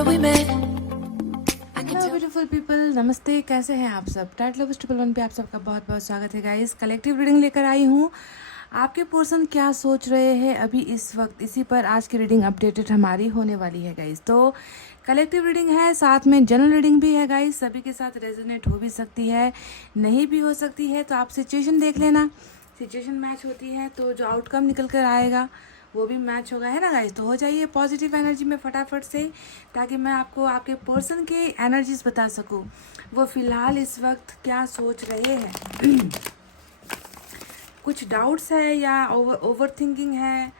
where we met. I can hello tell. Beautiful people, नमस्ते। कैसे हैं आप सब? टाइटल लव ट्रिपल वन पे आप सबका बहुत बहुत स्वागत है गाइस। कलेक्टिव रीडिंग लेकर आई हूँ। आपके पर्सन क्या सोच रहे हैं अभी इस वक्त, इसी पर आज की रीडिंग अपडेटेड हमारी होने वाली है गाइस। तो कलेक्टिव रीडिंग है, साथ में जनरल रीडिंग भी है गाइस। सभी के साथ रेजोनेट हो भी सकती है, नहीं भी हो सकती है। तो आप सिचुएशन देख लेना, सिचुएशन मैच होती है तो जो आउटकम निकल कर आएगा वो भी मैच होगा, है ना गाइस। तो हो जाइए पॉजिटिव एनर्जी में फटाफट से, ताकि मैं आपको आपके पर्सन के एनर्जीज बता सकूं, वो फिलहाल इस वक्त क्या सोच रहे हैं। कुछ डाउट्स है या ओवर थिंकिंग है,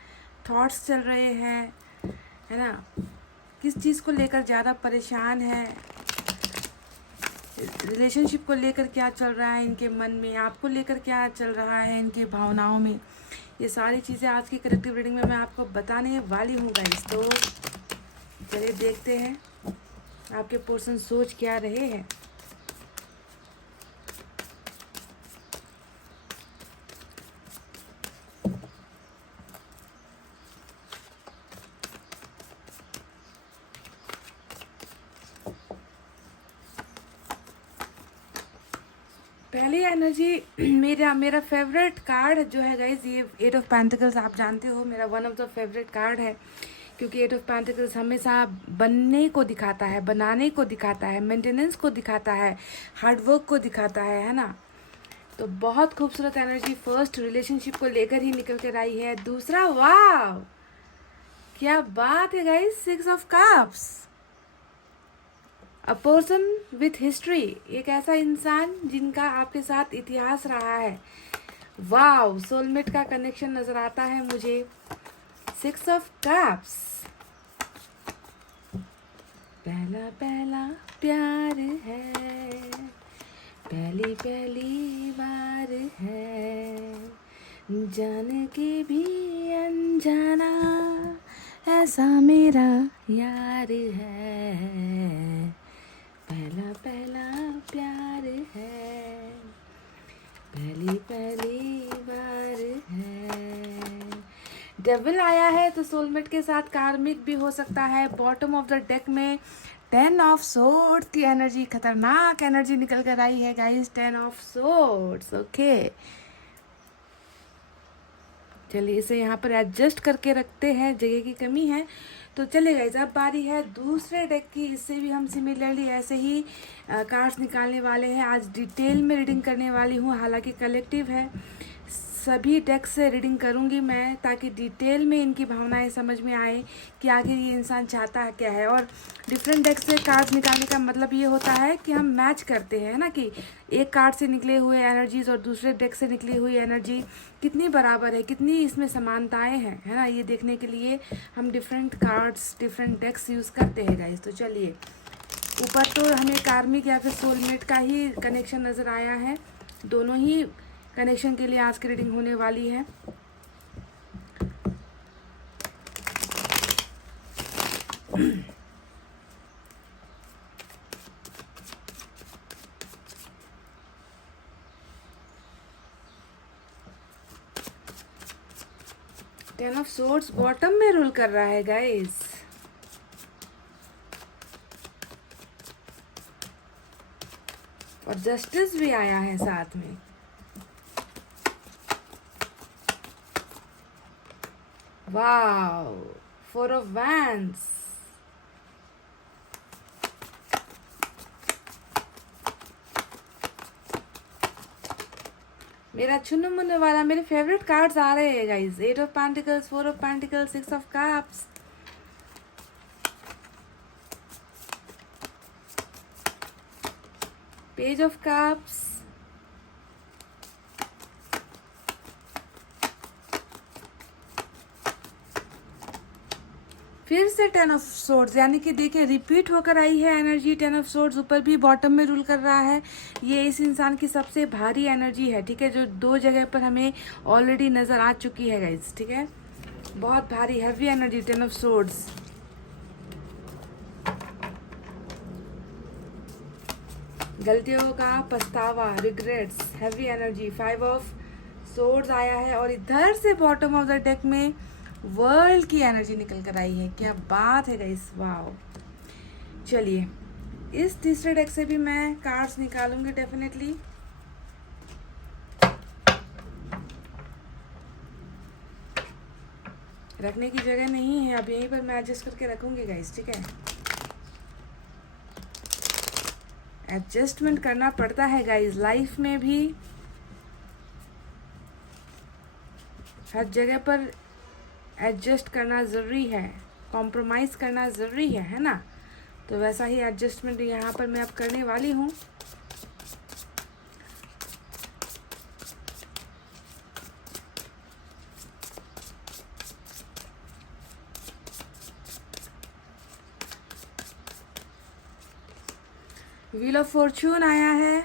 थॉट्स चल रहे हैं, है ना। किस चीज़ को लेकर ज़्यादा परेशान है, रिलेशनशिप को लेकर क्या चल रहा है इनके मन में, आपको लेकर क्या चल रहा है इनकी भावनाओं में, ये सारी चीज़ें आज की कलेक्टिव रीडिंग में मैं आपको बताने वाली हूँ गाइस। तो चलिए देखते हैं आपके पर्सन सोच क्या रहे हैं। पहली एनर्जी मेरा फेवरेट कार्ड जो है गाइज, ये एट ऑफ पेंटिकल्स। आप जानते हो मेरा one of the favourite card है, क्योंकि एट ऑफ पेंटिकल्स हमेशा बनने को दिखाता है, बनाने को दिखाता है, मेंटेनेंस को दिखाता है, हार्डवर्क को दिखाता है ना। तो बहुत खूबसूरत एनर्जी फर्स्ट रिलेशनशिप को लेकर ही निकल कर आई है। दूसरा, वाह क्या बात है guys, six of cups. A person with history, एक ऐसा इंसान जिनका आपके साथ इतिहास रहा है। वाव, सोलमेट का कनेक्शन नजर आता है मुझे। सिक्स ऑफ कप्स, पहला पहला प्यार है, पहली पहली बार है, जान के भी अनजाना ऐसा मेरा यार है, पहला पहला प्यार है, पहली पहली बार है। डेविल आया है तो सोलमेट के साथ कार्मिक भी हो सकता है। बॉटम ऑफ द डेक में 10 ऑफ सोर्ड्स की एनर्जी, खतरनाक एनर्जी निकल कर आई है गाइस। 10 of swords, okay. चलिए इसे यहाँ पर एडजस्ट करके रखते हैं, जगह की कमी है। तो चले गाइस, अब बारी है दूसरे डेक की। इससे भी हम सिमिलरली ऐसे ही कार्ड्स निकालने वाले हैं। आज डिटेल में रीडिंग करने वाली हूँ, हालांकि कलेक्टिव है। सभी डेक से रीडिंग करूँगी मैं, ताकि डिटेल में इनकी भावनाएं समझ में आए कि आखिर ये इंसान चाहता है क्या है। और डिफरेंट डेक से कार्ड्स निकालने का मतलब ये होता है कि हम मैच करते हैं ना, कि एक कार्ड से निकले हुए एनर्जीज और दूसरे डेक से निकली हुई एनर्जी कितनी बराबर है, कितनी इसमें समानताएं हैं, है ना। ये देखने के लिए हम डिफरेंट कार्ड्स, डिफरेंट डेक्स यूज़ करते हैं गाइस। तो चलिए, ऊपर तो हमें कार्मिक या फिर सोलमेट का ही कनेक्शन नज़र आया है। दोनों ही कनेक्शन के लिए आज की रीडिंग होने वाली है। टेन ऑफ सोर्ड्स बॉटम में रूल कर रहा है गाइस। और जस्टिस भी आया है साथ में। Wow, four of wands. मेरा छुन्न मुन्ने वाला, मेरे फेवरेट कार्ड्स आ रहे हैं guys. Eight of pentacles, four of pentacles, six of cups, page of cups, फिर से टेन ऑफ सोर्ड्स। यानी कि देखिए रिपीट होकर आई है एनर्जी। टेन ऑफ सोर्ड्स ऊपर भी बॉटम में रूल कर रहा है। ये इस इंसान की सबसे भारी एनर्जी है, ठीक है, जो दो जगह पर हमें ऑलरेडी नजर आ चुकी है गाइस, ठीक है। बहुत भारी heavy energy, ten of swords. गलतियों का पछतावा, regrets, heavy energy. Five of swords आया है और इधर से बॉटम ऑफ द डेक में वर्ल्ड की एनर्जी निकल कर आई है। क्या बात है गाइस, वाओ। चलिए इस तीसरे डेक से भी मैं कार्ड्स निकालूंगी डेफिनेटली। रखने की जगह नहीं है, अब यहीं पर मैं एडजस्ट करके रखूंगी गाइस, ठीक है। एडजस्टमेंट करना पड़ता है गाइस, लाइफ में भी हर जगह पर एडजस्ट करना ज़रूरी है, कॉम्प्रोमाइज़ करना ज़रूरी है ना। तो वैसा ही एडजस्टमेंट यहाँ पर मैं अब करने वाली हूँ। व्हील ऑफ फॉर्च्यून आया है।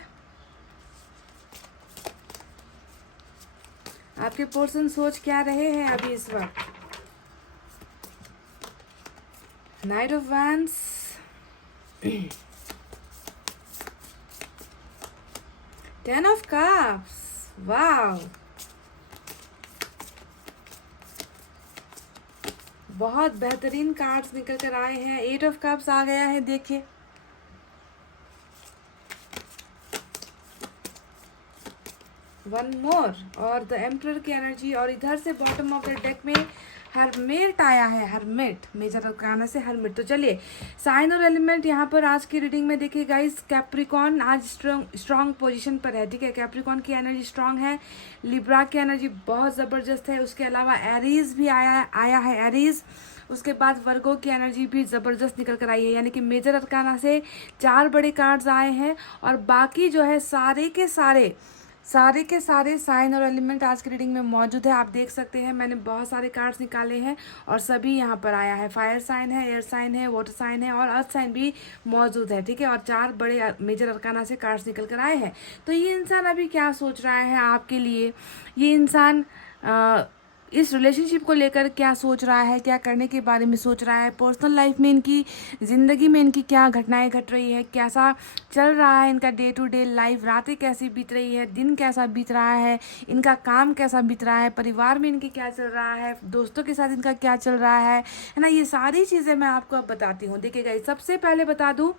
आपके पर्सन सोच क्या रहे हैं अभी इस वक्त? Knight of wands, ten of cups, wow, बहुत बेहतरीन कार्ड्स निकल कर आए हैं। एट ऑफ कप्स आ गया है, देखिए। वन मोर और द एम्परर की एनर्जी, और इधर से बॉटम ऑफ द डेक में हरमिट आया है। हरमिट मेजर अरकाना से हरमिट। तो चलिए साइन और एलिमेंट यहाँ पर आज की रीडिंग में देखिए गाइस। कैप्रिकॉन आज स्ट्रॉन्ग पोजीशन पर है, ठीक है। कैप्रिकॉन की एनर्जी स्ट्रॉन्ग है, लिब्रा की एनर्जी बहुत ज़बरदस्त है। उसके अलावा एरीज भी आया है एरीज। उसके बाद वर्गो की एनर्जी भी ज़बरदस्त निकल कर आई है, यानी कि मेजर अरकाना से 4 बड़े कार्ड्स आए हैं। और बाकी जो है सारे के सारे साइन और एलिमेंट आज की रीडिंग में मौजूद है। आप देख सकते हैं मैंने बहुत सारे कार्ड्स निकाले हैं और सभी यहाँ पर आया है। फायर साइन है, एयर साइन है, वाटर साइन है और अर्थ साइन भी मौजूद है, ठीक है। और 4 बड़े मेजर अरकाना से कार्ड्स निकल कर आए हैं। तो ये इंसान अभी क्या सोच रहा है आपके लिए? ये इंसान इस रिलेशनशिप को लेकर क्या सोच रहा है, क्या करने के बारे में सोच रहा है? पर्सनल लाइफ में इनकी ज़िंदगी में इनकी क्या घटनाएं घट रही है, कैसा चल रहा है इनका डे टू डे लाइफ, रातें कैसी बीत रही है, दिन कैसा बीत रहा है, इनका काम कैसा बीत रहा है, परिवार में इनके क्या चल रहा है, दोस्तों के साथ इनका क्या चल रहा है ना। ये सारी चीज़ें मैं आपको अब बताती हूँ। देखिएगा, सबसे पहले बता दूँ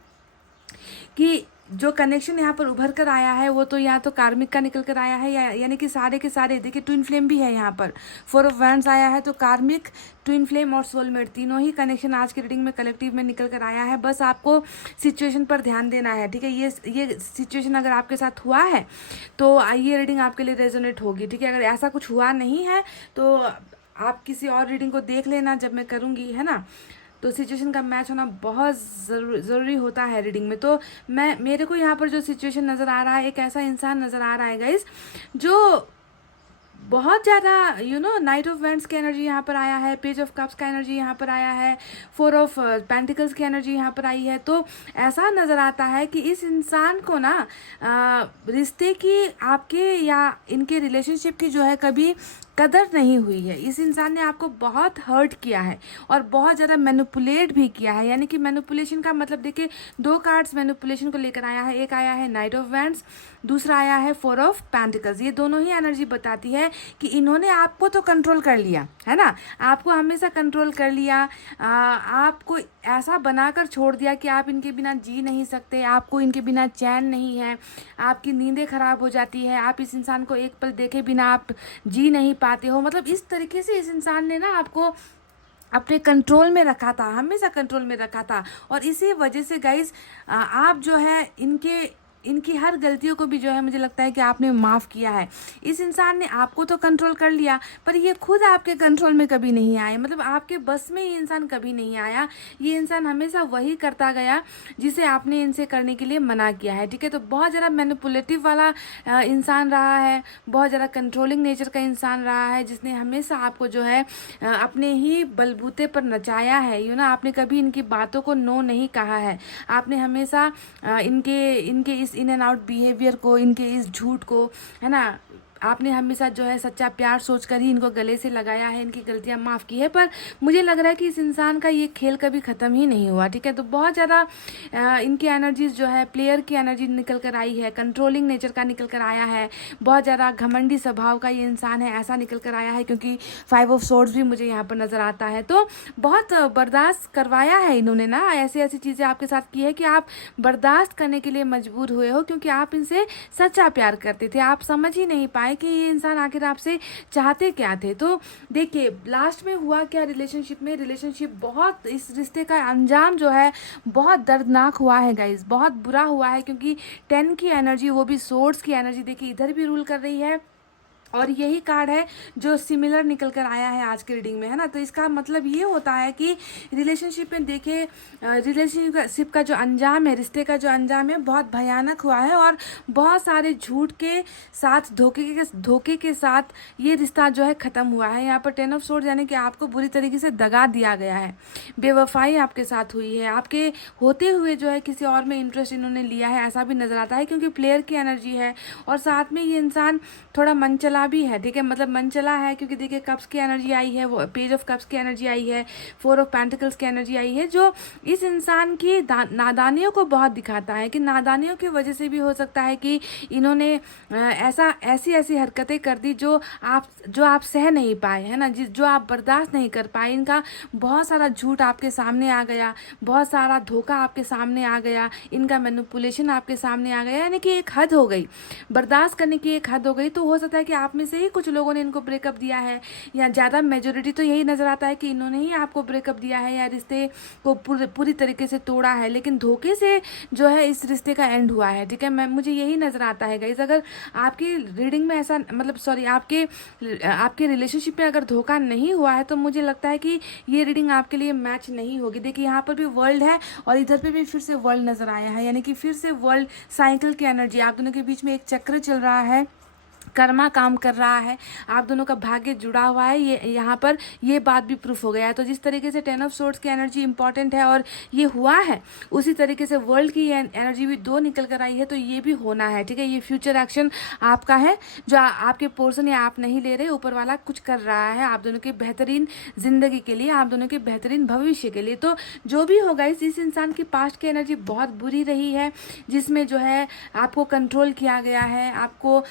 कि जो कनेक्शन यहाँ पर उभर कर आया है वो तो या तो कार्मिक का निकल कर आया है, यानी कि सारे के सारे देखिए ट्विन फ्लेम भी है यहाँ पर। 4 ऑफ वैंड्स आया है, तो कार्मिक, ट्विन फ्लेम और सोलमेट तीनों ही कनेक्शन आज की रीडिंग में कलेक्टिव में निकल कर आया है। बस आपको सिचुएशन पर ध्यान देना है, ठीक है। ये सिचुएशन अगर आपके साथ हुआ है तो ये रीडिंग आपके लिए रेजोनेट होगी, ठीक है। अगर ऐसा कुछ हुआ नहीं है तो आप किसी और रीडिंग को देख लेना जब मैं करूँगी, है ना। तो सिचुएशन का मैच होना बहुत ज़रूरी होता है रीडिंग में। तो मेरे को यहाँ पर जो सिचुएशन नज़र आ रहा है, एक ऐसा इंसान नज़र आ रहा है गाइस जो बहुत ज़्यादा नाइट ऑफ वैंड्स की एनर्जी यहाँ पर आया है, पेज ऑफ कप्स का एनर्जी यहाँ पर आया है, 4 ऑफ पेंटिकल्स की एनर्जी यहाँ पर आई है। तो ऐसा नज़र आता है कि इस इंसान को ना रिश्ते की, आपके या इनके रिलेशनशिप की जो है कभी कदर नहीं हुई है। इस इंसान ने आपको बहुत हर्ट किया है और बहुत ज़्यादा मैनिपुलेट भी किया है। यानी कि मैनिपुलेशन का मतलब देखिए 2 कार्ड्स मैनिपुलेशन को लेकर आया है। एक आया है नाइट ऑफ वैंड्स, दूसरा आया है 4 ऑफ पेंटिकल्स। ये दोनों ही एनर्जी बताती है कि इन्होंने आपको तो कंट्रोल कर लिया है ना, आपको हमेशा कंट्रोल कर लिया, आपको ऐसा बनाकर छोड़ दिया कि आप इनके बिना जी नहीं सकते, आपको इनके बिना चैन नहीं है, आपकी नींदें खराब हो जाती है, आप इस इंसान को एक पल देखे बिना आप जी नहीं पाते हो। मतलब इस तरीके से इस इंसान ने ना आपको अपने कंट्रोल में रखा था, हमेशा कंट्रोल में रखा था। और इसी वजह से गाइज आप जो है इनकी हर गलतियों को भी जो है मुझे लगता है कि आपने माफ़ किया है। इस इंसान ने आपको तो कंट्रोल कर लिया पर ये खुद आपके कंट्रोल में कभी नहीं आए, मतलब आपके बस में ये इंसान कभी नहीं आया। ये इंसान हमेशा वही करता गया जिसे आपने इनसे करने के लिए मना किया है, ठीक है। तो बहुत ज़्यादा मैनिपुलेटिव वाला इंसान रहा है, बहुत ज़्यादा कंट्रोलिंग नेचर का इंसान रहा है, जिसने हमेशा आपको जो है अपने ही बलबूते पर नचाया है। आपने कभी इनकी बातों को नो नहीं कहा है। आपने हमेशा इनके इस इन एंड आउट बिहेवियर को, इनके इस झूठ को, है ना, आपने हमेशा जो है सच्चा प्यार सोचकर ही इनको गले से लगाया है, इनकी गलतियां माफ़ की है, पर मुझे लग रहा है कि इस इंसान का ये खेल कभी ख़त्म ही नहीं हुआ। ठीक है, तो बहुत ज़्यादा इनकी एनर्जीज जो है, प्लेयर की एनर्जी निकल कर आई है, कंट्रोलिंग नेचर का निकल कर आया है, बहुत ज़्यादा घमंडी स्वभाव का ये इंसान है, ऐसा निकल कर आया है, क्योंकि 5 ऑफ सोर्ड्स भी मुझे यहाँ पर नज़र आता है। तो बहुत बर्दाश्त करवाया है इन्होंने ना, ऐसी ऐसी चीज़ें आपके साथ की है कि आप बर्दाश्त करने के लिए मजबूर हुए हो, क्योंकि आप इनसे सच्चा प्यार करते थे। आप समझ ही नहीं पाए कि ये इंसान आखिर आपसे चाहते क्या थे। तो देखिए लास्ट में हुआ क्या रिलेशनशिप बहुत, इस रिश्ते का अंजाम जो है बहुत दर्दनाक हुआ है गाइज, बहुत बुरा हुआ है, क्योंकि 10 की एनर्जी, वो भी सोर्ड्स की एनर्जी देखिए इधर भी रूल कर रही है, और यही कार्ड है जो सिमिलर निकल कर आया है आज के रीडिंग में, है ना। तो इसका मतलब ये होता है कि रिलेशनशिप में देखिए, रिलेशनशिप का जो अंजाम है, रिश्ते का जो अंजाम है बहुत भयानक हुआ है, और बहुत सारे झूठ के साथ, धोखे के साथ ये रिश्ता जो है ख़त्म हुआ है। यहाँ पर 10 ऑफ सोर्ड्स यानी कि आपको बुरी तरीके से दगा दिया गया है, बेवफाई आपके साथ हुई है, आपके होते हुए जो है किसी और में इंटरेस्ट इन्होंने लिया है, ऐसा भी नज़र आता है, क्योंकि प्लेयर की एनर्जी है, और साथ में ये इंसान थोड़ा मनचला भी है। ठीक है, मतलब मनचला है, क्योंकि देखिए कप्स की एनर्जी आई है, वो पेज ऑफ कप्स की एनर्जी आई है, 4 ऑफ पेंटिकल्स की एनर्जी आई है, जो इस इंसान की नादानियों को बहुत दिखाता है, कि नादानियों की वजह से भी हो सकता है कि इन्होंने ऐसी हरकतें कर दी जो आप सह नहीं पाए, है ना, जो आप बर्दाश्त नहीं कर पाए। इनका बहुत सारा झूठ आपके सामने आ गया, बहुत सारा धोखा आपके सामने आ गया, इनका मैनिपुलेशन आपके सामने आ गया, यानी कि एक हद हो गई, बर्दाश्त करने की एक हद हो गई। तो हो सकता है कि आप में से ही कुछ लोगों ने इनको ब्रेकअप दिया है, या ज़्यादा मेजोरिटी तो यही नज़र आता है कि इन्होंने ही आपको ब्रेकअप दिया है, या रिश्ते को पूरी तरीके से तोड़ा है, लेकिन धोखे से जो है इस रिश्ते का एंड हुआ है। ठीक है, मुझे यही नज़र आता है गाइस। अगर आपकी रीडिंग में ऐसा, मतलब सॉरी, आपके रिलेशनशिप में अगर धोखा नहीं हुआ है, तो मुझे लगता है कि ये रीडिंग आपके लिए मैच नहीं होगी। देखिए यहाँ पर भी वर्ल्ड है, और इधर पे भी फिर से वर्ल्ड नज़र आया है, यानी कि फिर से वर्ल्ड साइकिल की एनर्जी, आप दोनों के बीच में एक चक्र चल रहा है, कर्मा काम कर रहा है, आप दोनों का भाग्य जुड़ा हुआ है, ये यहाँ पर ये बात भी प्रूफ हो गया है। तो जिस तरीके से 10 ऑफ सोर्ड्स की एनर्जी इंपॉर्टेंट है और ये हुआ है, उसी तरीके से वर्ल्ड की एनर्जी भी 2 निकल कर आई है, तो ये भी होना है। ठीक है, ये फ्यूचर एक्शन आपका है, जो आपके पोर्शन या आप नहीं ले रहे, ऊपर वाला कुछ कर रहा है आप दोनों के बेहतरीन जिंदगी के लिए, आप दोनों के बेहतरीन भविष्य के लिए। तो जो भी होगा, इस इंसान की पास्ट की एनर्जी बहुत बुरी रही है, जिसमें जो है आपको कंट्रोल किया गया है, आपको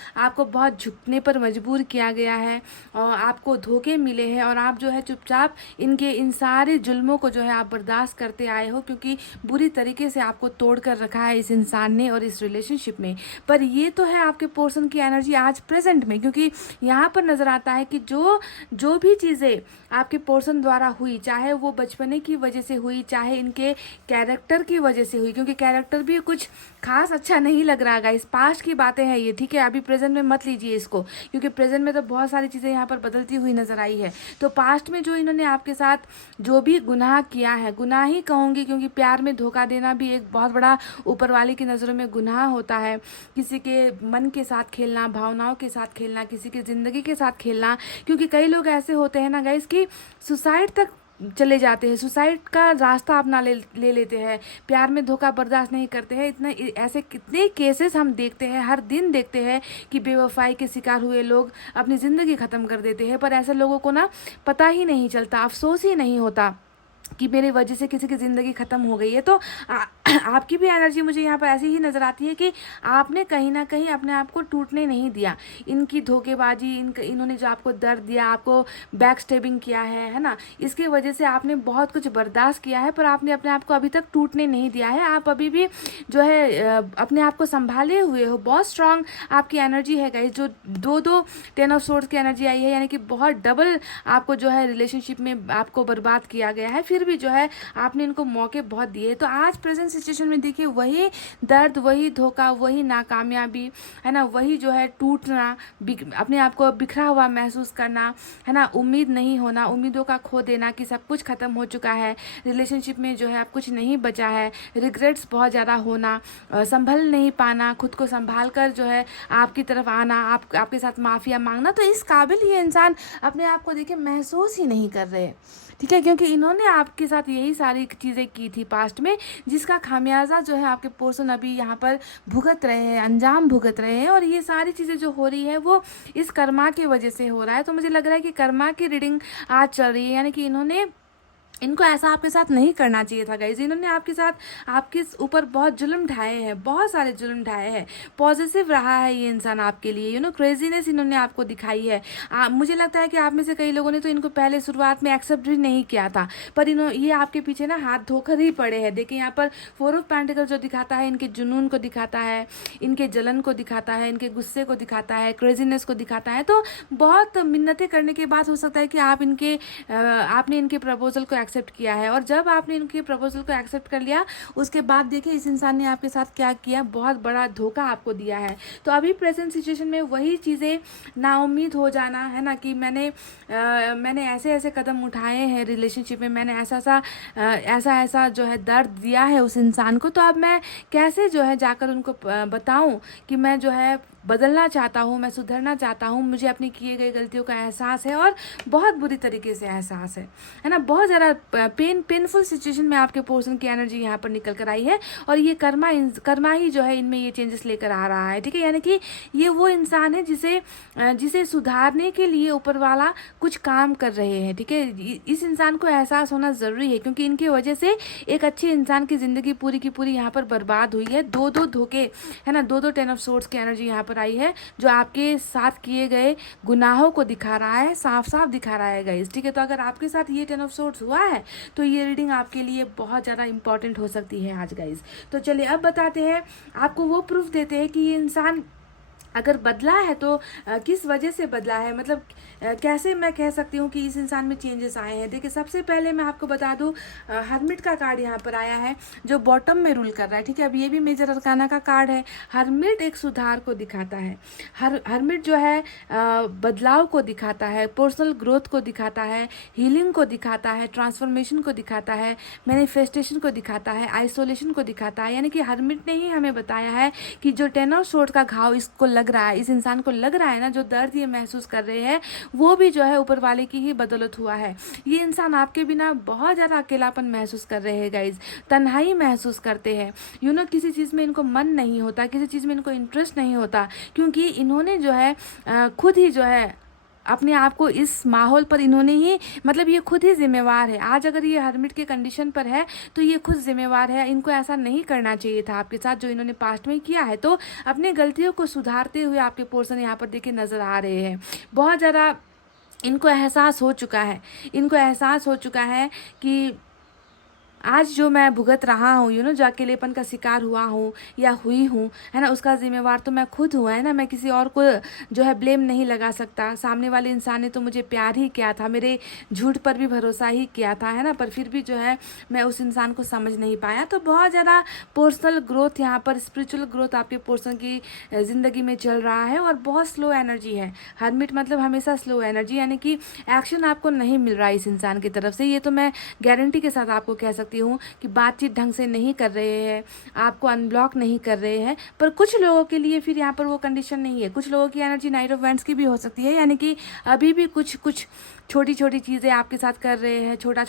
बहुत झुकने पर मजबूर किया गया है, और आपको धोखे मिले हैं, और आप जो है चुपचाप इन सारे जुल्मों को जो है आप बर्दाश्त करते आए हो, क्योंकि बुरी तरीके से आपको तोड़ कर रखा है इस इंसान ने और इस रिलेशनशिप में। पर ये तो है आपके पर्सन की एनर्जी आज प्रेजेंट में, क्योंकि यहाँ पर नज़र आता है कि जो भी चीज़ें आपके पर्सन द्वारा हुई, चाहे वो बचपने की वजह से हुई, चाहे इनके कैरेक्टर की वजह से हुई, क्योंकि कैरेक्टर भी कुछ खास अच्छा नहीं लग रहा है, इस पास्ट की बातें हैं ये। ठीक है, अभी प्रेजेंट में मत लीजिए इसको, क्योंकि प्रेजेंट में तो बहुत सारी चीज़ें यहाँ पर बदलती हुई नजर आई है। तो पास्ट में जो इन्होंने आपके साथ जो भी गुनाह किया है, गुनाह ही कहूँगी, क्योंकि प्यार में धोखा देना भी एक बहुत बड़ा ऊपर वाले की नज़रों में गुनाह होता है। किसी के मन के साथ खेलना, भावनाओं के साथ खेलना, किसी की ज़िंदगी के साथ खेलना, क्योंकि कई लोग ऐसे होते हैं ना गाइस कि सुसाइड तक चले जाते हैं, सुसाइड का रास्ता अपना ले लेते हैं, प्यार में धोखा बर्दाश्त नहीं करते हैं। इतने ऐसे कितने केसेस हम देखते हैं, हर दिन देखते हैं कि बेवफाई के शिकार हुए लोग अपनी ज़िंदगी ख़त्म कर देते हैं, पर ऐसे लोगों को ना पता ही नहीं चलता, अफसोस ही नहीं होता कि मेरी वजह से किसी की ज़िंदगी ख़त्म हो गई है। तो आपकी भी एनर्जी मुझे यहाँ पर ऐसी ही नज़र आती है कि आपने कहीं ना कहीं अपने आप को टूटने नहीं दिया। इनकी धोखेबाजी, इन्होंने जो आपको दर्द दिया, आपको बैक स्टेबिंग किया है ना, इसकी वजह से आपने बहुत कुछ बर्दाश्त किया है, पर आपने अपने आप को अभी तक टूटने नहीं दिया है। आप अभी भी जो है अपने आप को संभाले हुए हो, बहुत स्ट्रांग आपकी एनर्जी है गाइस। जो दो 10 ऑफ सोर्ड्स की एनर्जी आई है, यानी कि बहुत डबल आपको जो है रिलेशनशिप में आपको बर्बाद किया गया है, फिर भी जो है आपने इनको मौके बहुत दिए। तो आज प्रेजेंट सिचुएशन में देखिए वही दर्द, वही धोखा, वही नाकामयाबी, है ना, वही जो है टूटना, अपने आप को बिखरा हुआ महसूस करना, है ना, उम्मीद नहीं होना, उम्मीदों का खो देना कि सब कुछ खत्म हो चुका है, रिलेशनशिप में जो है अब कुछ नहीं बचा है, रिग्रेट्स बहुत ज़्यादा होना, संभल नहीं पाना, खुद को संभाल कर जो है आपकी तरफ आना, आपके साथ माफिया मांगना। तो इस काबिल ये इंसान अपने आप को देखिए महसूस ही नहीं कर रहे, ठीक है, क्योंकि इन्होंने आपके साथ यही सारी चीज़ें की थी पास्ट में, जिसका खामियाजा जो है आपके पर्सन अभी यहाँ पर भुगत रहे हैं, अंजाम भुगत रहे हैं। और ये सारी चीज़ें जो हो रही है वो इस कर्मा की वजह से हो रहा है। तो मुझे लग रहा है कि कर्मा की रीडिंग आज चल रही है, यानी कि इनको ऐसा आपके साथ नहीं करना चाहिए था गाइज। इन्होंने आपके साथ, आपके ऊपर बहुत जुल्म ढाए हैं, बहुत सारे जुल्म ढाए हैं। पॉजिटिव रहा है ये इंसान आपके लिए, क्रेजीनेस इन्होंने आपको दिखाई है। मुझे लगता है कि आप में से कई लोगों ने तो इनको पहले शुरुआत में एक्सेप्ट भी नहीं किया था, पर ये आपके पीछे ना हाथ धोकर ही पड़े हैं। देखिए यहाँ पर 4 ऑफ पेंटिकल जो दिखाता है, इनके जुनून को दिखाता है, इनके जलन को दिखाता है, इनके गुस्से को दिखाता है, क्रेजीनेस को दिखाता है। तो बहुत मिन्नतें करने के बाद हो सकता है कि आपने इनके प्रपोजल को एक्सेप्ट किया है। और जब आपने इनके प्रपोजल को एक्सेप्ट कर लिया, उसके बाद देखिए इस इंसान ने आपके साथ क्या किया, बहुत बड़ा धोखा आपको दिया है। तो अभी प्रेजेंट सिचुएशन में वही चीज़ें, नाउम्मीद हो जाना है ना, कि मैंने ऐसे ऐसे कदम उठाए हैं रिलेशनशिप में, मैंने ऐसा जो है दर्द दिया है उस इंसान को, तो अब मैं कैसे जो है जाकर उनको बताऊं कि मैं जो है बदलना चाहता हूँ, मैं सुधरना चाहता हूँ, मुझे अपनी किए गई गलतियों का एहसास है, और बहुत बुरी तरीके से एहसास है ना। बहुत ज़्यादा पेनफुल सिचुएशन में आपके पर्सन की एनर्जी यहाँ पर निकल कर आई है। और ये कर्मा ही जो है इनमें ये चेंजेस लेकर आ रहा है, ठीक है। यानी कि ये वो इंसान है जिसे सुधारने के लिए ऊपर वाला कुछ काम कर रहे हैं, ठीक है। इस इंसान को एहसास होना ज़रूरी है, क्योंकि इनकी वजह से एक अच्छे इंसान की ज़िंदगी पूरी की पूरी यहाँ पर बर्बाद हुई है। दो धोखे है ना, 10 ऑफ सोर्ड्स की एनर्जी यहाँ पर आई है, जो आपके साथ किए गए गुनाहों को दिखा रहा है, साफ साफ दिखा रहा है गाइस, ठीक है। तो अगर आपके साथ ये 10 ऑफ सोर्ड्स हुआ है तो ये रीडिंग आपके लिए बहुत ज़्यादा इंपॉर्टेंट हो सकती है आज गाइस। तो चलिए अब बताते हैं, आपको वो प्रूफ देते हैं कि ये इंसान अगर बदला है तो किस वजह से बदला है, मतलब कैसे मैं कह सकती हूँ कि इस इंसान में चेंजेस आए हैं। देखिए सबसे पहले मैं आपको बता दूँ, हर्मिट का कार्ड यहाँ पर आया है जो बॉटम में रूल कर रहा है, ठीक है। अब ये भी मेजर अरकाना का कार्ड है। हर्मिट एक सुधार को दिखाता है, हर्मिट जो है बदलाव को दिखाता है, पर्सनल ग्रोथ को दिखाता है, हीलिंग को दिखाता है, ट्रांसफॉर्मेशन को दिखाता है, मैनिफेस्टेशन को दिखाता है, आइसोलेशन को दिखाता है। यानी कि हर्मिट ने ही हमें बताया है कि जो 10 ऑफ सोर्ड का घाव इसको लग रहा है, इस इंसान को लग रहा है ना, जो दर्द ये महसूस कर रहे हैं, वो भी जो है ऊपर वाले की ही बदौलत हुआ है। ये इंसान आपके बिना बहुत ज़्यादा अकेलापन महसूस कर रहे हैं गाइज, तन्हाई महसूस करते हैं। किसी चीज़ में इनको मन नहीं होता, किसी चीज़ में इनको इंटरेस्ट नहीं होता, क्योंकि इन्होंने जो है खुद ही जो है अपने आप को इस माहौल पर इन्होंने ही, मतलब ये खुद ही जिम्मेवार है। आज अगर ये हर्मिट के कंडीशन पर है तो ये खुद जिम्मेवार है। इनको ऐसा नहीं करना चाहिए था आपके साथ जो इन्होंने पास्ट में किया है। तो अपने गलतियों को सुधारते हुए आपके पर्सन यहाँ पर देखिए नज़र आ रहे हैं। बहुत ज़्यादा इनको एहसास हो चुका है, कि आज जो मैं भुगत रहा हूँ, जो अकेलेपन का शिकार हुआ हूँ या हुई हूँ, है ना, उसका जिम्मेवार तो मैं खुद हूँ, है ना। मैं किसी और को जो है ब्लेम नहीं लगा सकता। सामने वाले इंसान ने तो मुझे प्यार ही किया था, मेरे झूठ पर भी भरोसा ही किया था, है ना, पर फिर भी जो है मैं उस इंसान को समझ नहीं पाया। तो बहुत ज़्यादा पर्सनल ग्रोथ यहाँ पर, स्पिरिचुअल ग्रोथ आपके पर्सन की ज़िंदगी में चल रहा है, और बहुत स्लो एनर्जी है। हर्मिट मतलब हमेशा स्लो एनर्जी, यानी कि एक्शन आपको नहीं मिल रहा है इस इंसान की तरफ से। ये तो मैं गारंटी के साथ आपको कह सकती हूँ कि बातचीत ढंग से नहीं कर रहे हैं, आपको अनब्लॉक नहीं कर रहे हैं। पर कुछ लोगों के लिए फिर यहाँ पर वो कंडीशन नहीं है। कुछ लोगों की एनर्जी नाइट ऑफ वेंट्स की भी हो सकती है, यानी कि अभी भी कुछ छोटी छोटी चीज़ें आपके साथ कर रहे हैं, छोटा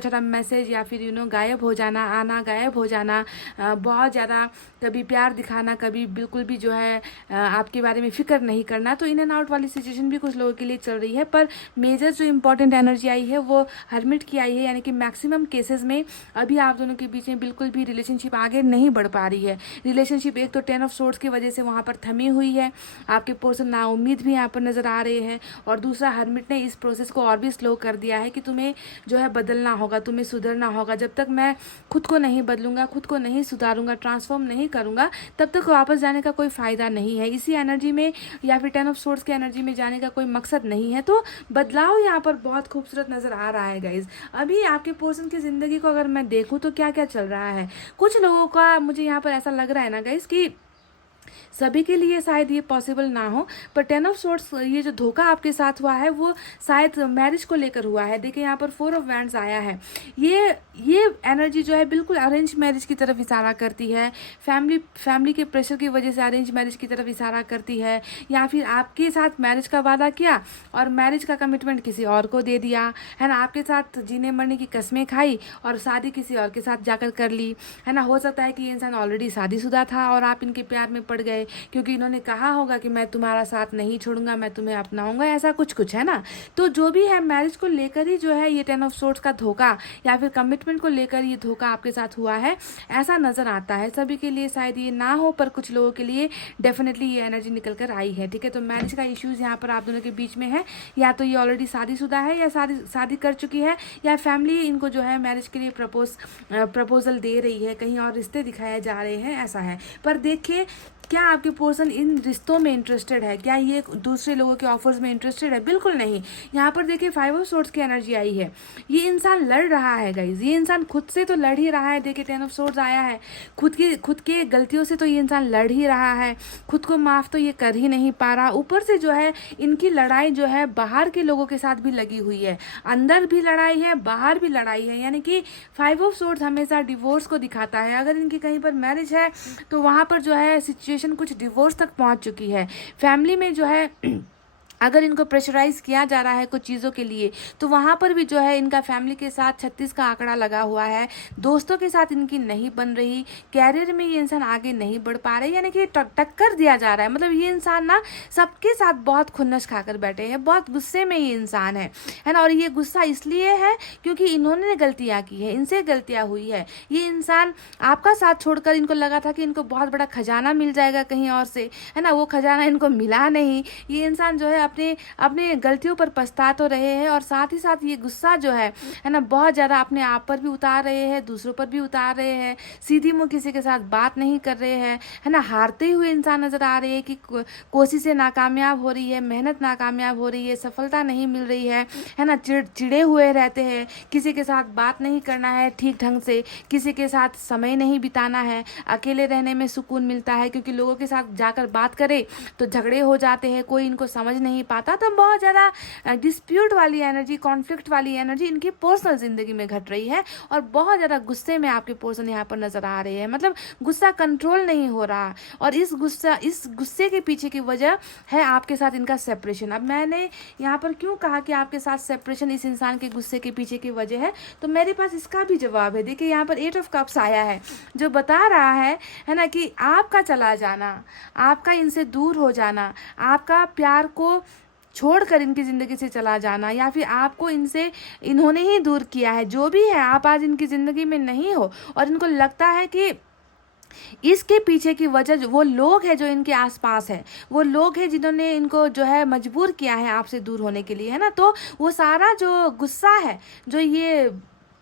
छोटा मैसेज, या फिर गायब हो जाना, आना गायब हो जाना, बहुत ज़्यादा कभी प्यार दिखाना, कभी बिल्कुल भी जो है आपके बारे में फिक्र नहीं करना। तो इन एंड आउट वाली सिचुएशन भी कुछ लोगों के लिए चल रही है। पर मेजर जो इंपॉर्टेंट एनर्जी आई है वो हर्मिट की आई है, यानी कि मैक्सिमम केसेस में अभी आप दोनों के बीच में बिल्कुल भी रिलेशनशिप आगे नहीं बढ़ पा रही है। रिलेशनशिप एक तो 10 ऑफ सोर्ड्स की वजह से वहाँ पर थमी हुई है, आपके पर्सन नाउम्मीद भी यहाँ पर नज़र आ रहे हैं, और दूसरा हर्मिट ने इस प्रोसेस को और भी स्लो कर दिया है कि तुम्हें जो है बदलना होगा, तुम्हें सुधरना होगा। जब तक मैं खुद को नहीं बदलूंगा, खुद को नहीं सुधारूंगा, ट्रांसफॉर्म नहीं करूंगा, तब तक वापस जाने का कोई फ़ायदा नहीं है। इसी एनर्जी में या फिर 10 ऑफ सोर्ड्स की एनर्जी में जाने का कोई मकसद नहीं है। तो बदलाव यहाँ पर बहुत खूबसूरत नज़र आ रहा है गाइज। अभी आपके पर्सन की ज़िंदगी को अगर मैं देखूँ तो क्या क्या चल रहा है, कुछ लोगों का मुझे यहाँ पर ऐसा लग रहा है ना गाइज कि सभी के लिए शायद ये पॉसिबल ना हो, पर 10 ऑफ सोर्ड्स, ये जो धोखा आपके साथ हुआ है वो शायद मैरिज को लेकर हुआ है। देखिए यहाँ पर 4 ऑफ वैंड्स आया है। ये एनर्जी जो है बिल्कुल अरेंज मैरिज की तरफ इशारा करती है। फैमिली के प्रेशर की वजह से अरेंज मैरिज की तरफ इशारा करती है, या फिर आपके साथ मैरिज का वादा किया और मैरिज का कमिटमेंट किसी और को दे दिया, है ना। आपके साथ जीने मरने की कस्में खाई और शादी किसी और के साथ जाकर कर ली, है ना। हो सकता है कि ये इंसान ऑलरेडी शादीशुदा था और आप इनके प्यार में पड़ गए, क्योंकि इन्होंने कहा होगा कि मैं तुम्हारा साथ नहीं छोड़ूंगा, मैं तुम्हें अपनाऊंगा, ऐसा कुछ है ना। तो जो भी है, मैरिज को लेकर ही जो है ये 10 ऑफ सोर्ड्स का धोखा या फिर कमिटमेंट को लेकर ये धोखा आपके साथ हुआ है, ऐसा नजर आता है। सभी के लिए शायद ये ना हो, पर कुछ लोगों के लिए डेफिनेटली ये एनर्जी निकल कर आई है, ठीक है। तो मैरिज का इश्यूज यहाँ पर आप दोनों के बीच में है, या तो ये ऑलरेडी शादीशुदा है या शादी कर चुकी है, या फैमिली इनको जो है मैरिज के लिए प्रपोजल दे रही है, कहीं और रिश्ते दिखाए जा रहे हैं, ऐसा है। पर देखिए, क्या आपके पर्सन इन रिश्तों में इंटरेस्टेड है? क्या ये दूसरे लोगों के ऑफर्स में इंटरेस्टेड है? बिल्कुल नहीं। यहाँ पर देखिए 5 ऑफ सोर्ड्स की एनर्जी आई है। ये इंसान लड़ रहा है गाइज, ये इंसान खुद से तो लड़ ही रहा है। देखिए 10 ऑफ सोर्ड्स आया है, खुद के गलतियों से तो ये इंसान लड़ ही रहा है, खुद को माफ तो ये कर ही नहीं पा रहा। ऊपर से जो है इनकी लड़ाई जो है बाहर के लोगों के साथ भी लगी हुई है, अंदर भी लड़ाई है, बाहर भी लड़ाई है। यानी कि 5 ऑफ सोर्ड्स हमेशा डिवोर्स को दिखाता है। अगर इनकी कहीं पर मैरिज है तो वहाँ पर जो है सिचुएशन कुछ डिवोर्स तक पहुंच चुकी है। फैमिली में जो है अगर इनको प्रेशराइज किया जा रहा है कुछ चीज़ों के लिए, तो वहाँ पर भी जो है इनका फैमिली के साथ 36 का आंकड़ा लगा हुआ है। दोस्तों के साथ इनकी नहीं बन रही, कैरियर में ये इंसान आगे नहीं बढ़ पा रहे, यानी कि टक्कर दिया जा रहा है। मतलब ये इंसान ना सबके साथ बहुत खुन्नस खाकर बैठे हैं, बहुत गुस्से में ये इंसान है ना। और ये गुस्सा इसलिए है क्योंकि इन्होंने गलतियाँ की है, इनसे गलतियाँ हुई है। ये इंसान आपका साथ छोड़कर इनको लगा था कि इनको बहुत बड़ा खजाना मिल जाएगा कहीं और से, है ना। वो खजाना इनको मिला नहीं। ये इंसान जो है अपने गलतियों पर पछता तो रहे हैं, और साथ ही साथ ये गुस्सा जो है ना, बहुत ज़्यादा अपने आप पर भी उतार रहे हैं, दूसरों पर भी उतार रहे हैं। सीधी मुँह किसी के साथ बात नहीं कर रहे हैं, है ना। हारते हुए इंसान नज़र आ रहे हैं कि कोशिशें नाकामयाब हो रही है, मेहनत नाकामयाब हो रही है, सफलता नहीं मिल रही है ना। चिड़े हुए रहते हैं, किसी के साथ बात नहीं करना है ठीक ढंग से, किसी के साथ समय नहीं बिताना है। अकेले रहने में सुकून मिलता है, क्योंकि लोगों के साथ जाकर बात करें तो झगड़े हो जाते हैं, कोई इनको समझ नहीं पाता। तो बहुत ज़्यादा डिस्प्यूट वाली एनर्जी, कॉन्फ्लिक्ट वाली एनर्जी इनकी पर्सनल ज़िंदगी में घट रही है, और बहुत ज़्यादा गुस्से में आपके पर्सन यहाँ पर नज़र आ रहे हैं। मतलब गुस्सा कंट्रोल नहीं हो रहा, और इस गुस्से के पीछे की वजह है आपके साथ इनका सेपरेशन। अब मैंने यहाँ पर क्यों कहा कि आपके साथ सेपरेशन इस इंसान के गुस्से के पीछे की वजह है, तो मेरे पास इसका भी जवाब है। देखिए यहाँ पर 8 ऑफ कप्स आया है, जो बता रहा है ना, कि आपका चला जाना, आपका इनसे दूर हो जाना, आपका प्यार को छोड़कर इनकी ज़िंदगी से चला जाना, या फिर आपको इन्होंने ही दूर किया है। जो भी है, आप आज इनकी ज़िंदगी में नहीं हो, और इनको लगता है कि इसके पीछे की वजह वो लोग हैं जो इनके आसपास है, वो लोग हैं जिन्होंने इनको जो है मजबूर किया है आपसे दूर होने के लिए, है ना। तो वो सारा जो गुस्सा है जो ये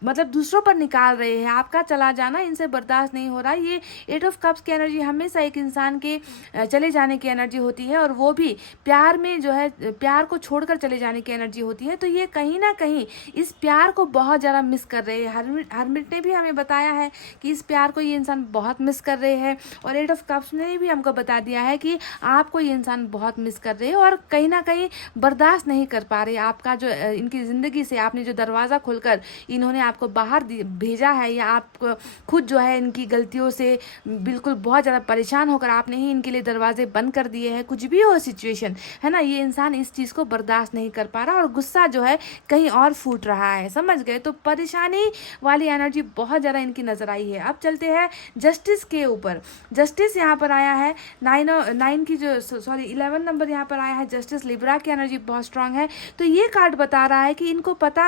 मतलब दूसरों पर निकाल रहे हैं, आपका चला जाना इनसे बर्दाश्त नहीं हो रहा। ये 8 ऑफ कप्स की एनर्जी हमेशा एक इंसान के चले जाने की एनर्जी होती है, और वो भी प्यार में जो है प्यार को छोड़कर चले जाने की एनर्जी होती है। तो ये कहीं ना कहीं इस प्यार को बहुत ज़्यादा मिस कर रहे हैं। हरमिट ने भी हमें बताया है कि इस प्यार को ये इंसान बहुत मिस कर रहे हैं, और 8 ऑफ कप्स ने भी हमको बता दिया है कि आपको ये इंसान बहुत मिस कर रहे हैं, और कहीं ना कहीं बर्दाश्त नहीं कर पा रहे आपका जो इनकी ज़िंदगी से आपने जो दरवाज़ा खोलकर इन्होंने आपको बाहर भेजा है, या आप खुद जो है इनकी गलतियों से बिल्कुल बहुत ज़्यादा परेशान होकर आपने ही इनके लिए दरवाजे बंद कर दिए हैं। कुछ भी हो सिचुएशन, है ना, ये इंसान इस चीज़ को बर्दाश्त नहीं कर पा रहा, और गुस्सा जो है कहीं और फूट रहा है, समझ गए। तो परेशानी वाली एनर्जी बहुत ज़्यादा इनकी नज़र आई है। अब चलते हैं जस्टिस के ऊपर। जस्टिस यहाँ पर आया है 11 नंबर यहाँ पर आया है जस्टिस। लिब्रा की एनर्जी बहुत स्ट्रांग है। तो ये कार्ड बता रहा है कि इनको पता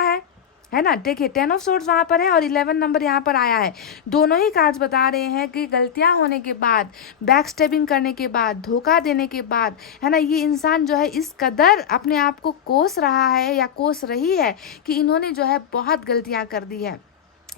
है ना। देखिए 10 ऑफ सोर्ड्स वहाँ पर है, और 11 नंबर यहाँ पर आया है। दोनों ही कार्ड्स बता रहे हैं कि गलतियाँ होने के बाद, बैक स्टेपिंग करने के बाद, धोखा देने के बाद, है ना, ये इंसान जो है इस कदर अपने आप को कोस रहा है या कोस रही है कि इन्होंने जो है बहुत गलतियाँ कर दी है।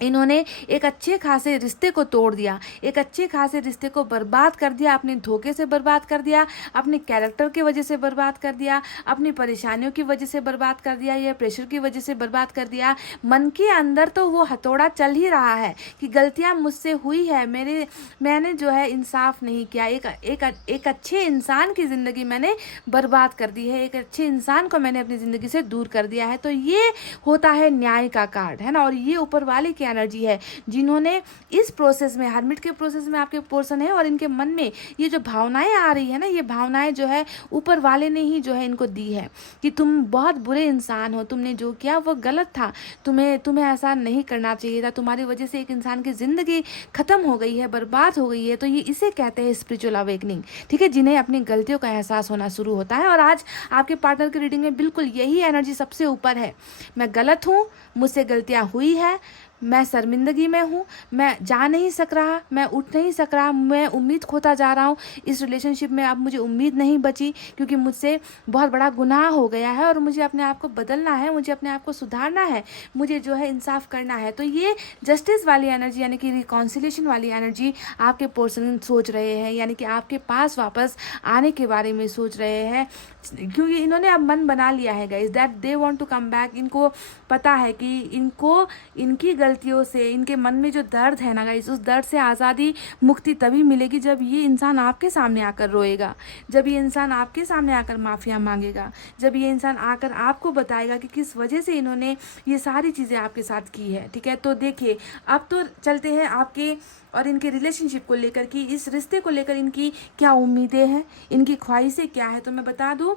इन्होंने एक अच्छे खासे रिश्ते को तोड़ दिया, एक अच्छे खासे रिश्ते को बर्बाद कर दिया, अपने धोखे से बर्बाद कर दिया, अपने कैरेक्टर की वजह से बर्बाद कर दिया, अपनी परेशानियों की वजह से बर्बाद कर दिया, या प्रेशर की वजह से बर्बाद कर दिया। मन के अंदर तो वो हथौड़ा चल ही रहा है कि गलतियां मुझसे हुई है, मैंने जो है इंसाफ नहीं किया, एक अच्छे इंसान की ज़िंदगी मैंने बर्बाद कर दी है, एक अच्छे इंसान को मैंने अपनी ज़िंदगी से दूर कर दिया है। तो ये होता है न्याय का कार्ड, है ना, और ये ऊपर वाले की एनर्जी है जिन्होंने इस प्रोसेस में, हर्मिट के प्रोसेस में आपके पर्सन है और इनके मन में ये जो भावनाएं आ रही है ना, ये भावनाएं जो है ऊपर वाले ने ही जो है इनको दी है कि तुम बहुत बुरे इंसान हो, तुमने जो किया वो गलत था, तुम्हें ऐसा नहीं करना चाहिए था, तुम्हारी वजह से एक इंसान की ज़िंदगी ख़त्म हो गई है, बर्बाद हो गई है। तो ये इसे कहते हैं स्पिरिचुअल अवेकनिंग, ठीक है, जिन्हें अपनी गलतियों का एहसास होना शुरू होता है। और आज आपके पार्टनर की रीडिंग में बिल्कुल यही एनर्जी सबसे ऊपर है। मैं गलत हूँ, मुझसे गलतियाँ हुई है, मैं शर्मिंदगी में हूँ, मैं जा नहीं सक रहा, मैं उठ नहीं सक रहा, मैं उम्मीद खोता जा रहा हूँ, इस रिलेशनशिप में अब मुझे उम्मीद नहीं बची क्योंकि मुझसे बहुत बड़ा गुनाह हो गया है और मुझे अपने आप को बदलना है, मुझे अपने आप को सुधारना है, मुझे जो है इंसाफ करना है। तो ये जस्टिस वाली एनर्जी यानी कि रिकॉन्सिलेशन वाली एनर्जी आपके पर्सन सोच रहे हैं, यानी कि आपके पास वापस आने के बारे में सोच रहे हैं, क्योंकि इन्होंने अब मन बना लिया है guys that they want to come back. इनको पता है कि इनको इनकी गलतियों से, इनके मन में जो दर्द है ना गाइस, उस दर्द से आज़ादी, मुक्ति तभी मिलेगी जब ये इंसान आपके सामने आकर रोएगा, जब ये इंसान आपके सामने आकर माफ़िया मांगेगा, जब ये इंसान आकर आपको बताएगा कि किस वजह से इन्होंने ये सारी चीज़ें आपके साथ की है। ठीक है, तो देखिए अब तो चलते हैं आपके और इनके रिलेशनशिप को लेकर कि इस रिश्ते को लेकर इनकी क्या उम्मीदें हैं, इनकी ख्वाहिशें क्या है। तो मैं बता दूं,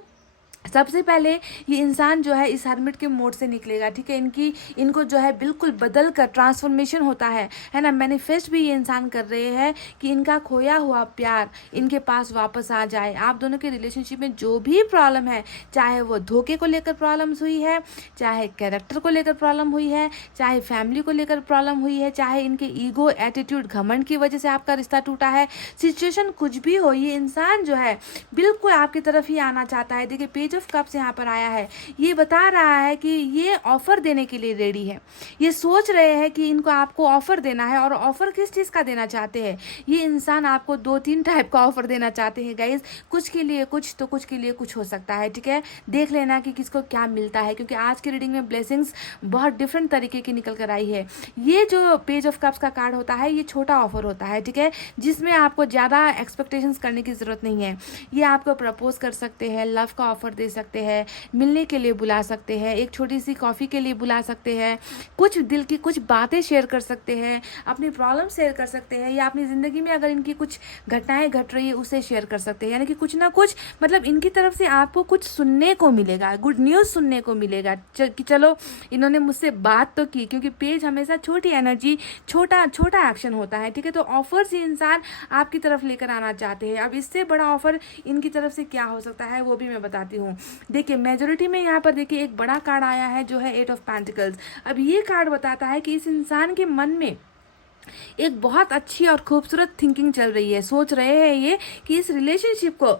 सबसे पहले ये इंसान जो है इस हर्मिट के मोड से निकलेगा। ठीक है, इनको जो है बिल्कुल बदल कर ट्रांसफॉर्मेशन होता है ना। मैनिफेस्ट भी ये इंसान कर रहे हैं कि इनका खोया हुआ प्यार इनके पास वापस आ जाए। आप दोनों के रिलेशनशिप में जो भी प्रॉब्लम है, चाहे वो धोखे को लेकर प्रॉब्लम्स हुई है, चाहे कैरेक्टर को लेकर प्रॉब्लम हुई है, चाहे फैमिली को लेकर प्रॉब्लम हुई है, चाहे इनके ईगो, एटीट्यूड, घमंड की वजह से आपका रिश्ता टूटा है, सिचुएशन कुछ भी हो, ये इंसान जो है बिल्कुल आपकी तरफ ही आना चाहता है। देखिए पेज ऑफ कप्स यहाँ पर आया है, ये बता रहा है कि ये ऑफर देने के लिए रेडी है। ये सोच रहे हैं कि इनको आपको ऑफर देना है, और ऑफर किस चीज़ का देना चाहते हैं ये इंसान आपको 2-3 टाइप का ऑफर देना चाहते हैं गाइज। कुछ के लिए कुछ तो कुछ के लिए कुछ हो सकता है। ठीक है, देख लेना कि किसको क्या मिलता है, क्योंकि आज की रीडिंग में ब्लेसिंग्स बहुत डिफरेंट तरीके की निकल कर आई है। ये जो पेज ऑफ कप्स का कार्ड होता है ये छोटा ऑफर होता है, ठीक है, जिसमें आपको ज़्यादा एक्सपेक्टेशंस करने की ज़रूरत नहीं है। ये आपको प्रपोज कर सकते हैं, लव का ऑफर दे सकते हैं, मिलने के लिए बुला सकते हैं, एक छोटी सी कॉफ़ी के लिए बुला सकते हैं, कुछ दिल की कुछ बातें शेयर कर सकते हैं, अपनी प्रॉब्लम शेयर कर सकते हैं, या अपनी ज़िंदगी में अगर इनकी कुछ घटनाएं घट रही है उसे शेयर कर सकते हैं। यानी कि कुछ ना कुछ, मतलब इनकी तरफ से आपको कुछ सुनने को मिलेगा, गुड न्यूज़ सुनने को मिलेगा कि चलो इन्होंने मुझसे बात तो की, क्योंकि पेज हमेशा छोटी एनर्जी, छोटा छोटा एक्शन होता है। ठीक है, तो ऑफर से इंसान आपकी तरफ लेकर आना चाहते हैं। अब इससे बड़ा ऑफर इनकी तरफ से क्या हो सकता है वो भी मैं बताती हूँ। देखिए मेजोरिटी में यहाँ पर देखिए एक बड़ा कार्ड आया है जो है 8 ऑफ पेंटिकल्स। अब ये कार्ड बताता है कि इस इंसान के मन में एक बहुत अच्छी और खूबसूरत थिंकिंग चल रही है। सोच रहे हैं ये कि इस रिलेशनशिप को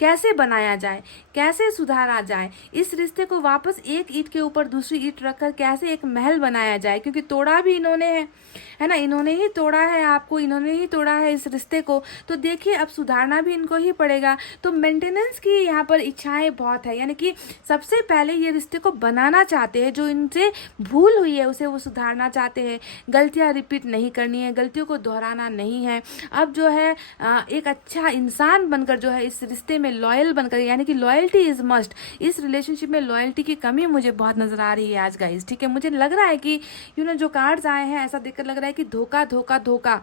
कैसे बनाया जाए, कैसे सुधारा जाए, इस रिश्ते को वापस एक ईंट के ऊपर दूसरी ईंट रखकर कैसे एक महल बनाया जाए, क्योंकि तोड़ा भी इन्होंने है ना, इन्होंने ही तोड़ा है आपको, इन्होंने ही तोड़ा है इस रिश्ते को। तो देखिए अब सुधारना भी इनको ही पड़ेगा। तो मेंटेनेंस की यहाँ पर इच्छाएं बहुत है, यानी कि सबसे पहले ये रिश्ते को बनाना चाहते हैं, जो इनसे भूल हुई है उसे वो सुधारना चाहते हैं। गलतियाँ रिपीट नहीं करनी है, गलतियों को दोहराना नहीं है। अब जो है एक अच्छा इंसान बनकर जो है इस रिश्ते में लॉयल बनकर, यानी कि लॉयल्टी इज मस्ट। इस रिलेशनशिप में लॉयल्टी की कमी मुझे बहुत नजर आ रही है आज गाइस। ठीक है, मुझे लग रहा है कि जो कार्ड्स आए हैं ऐसा देखकर लग रहा है कि धोखा धोखा धोखा,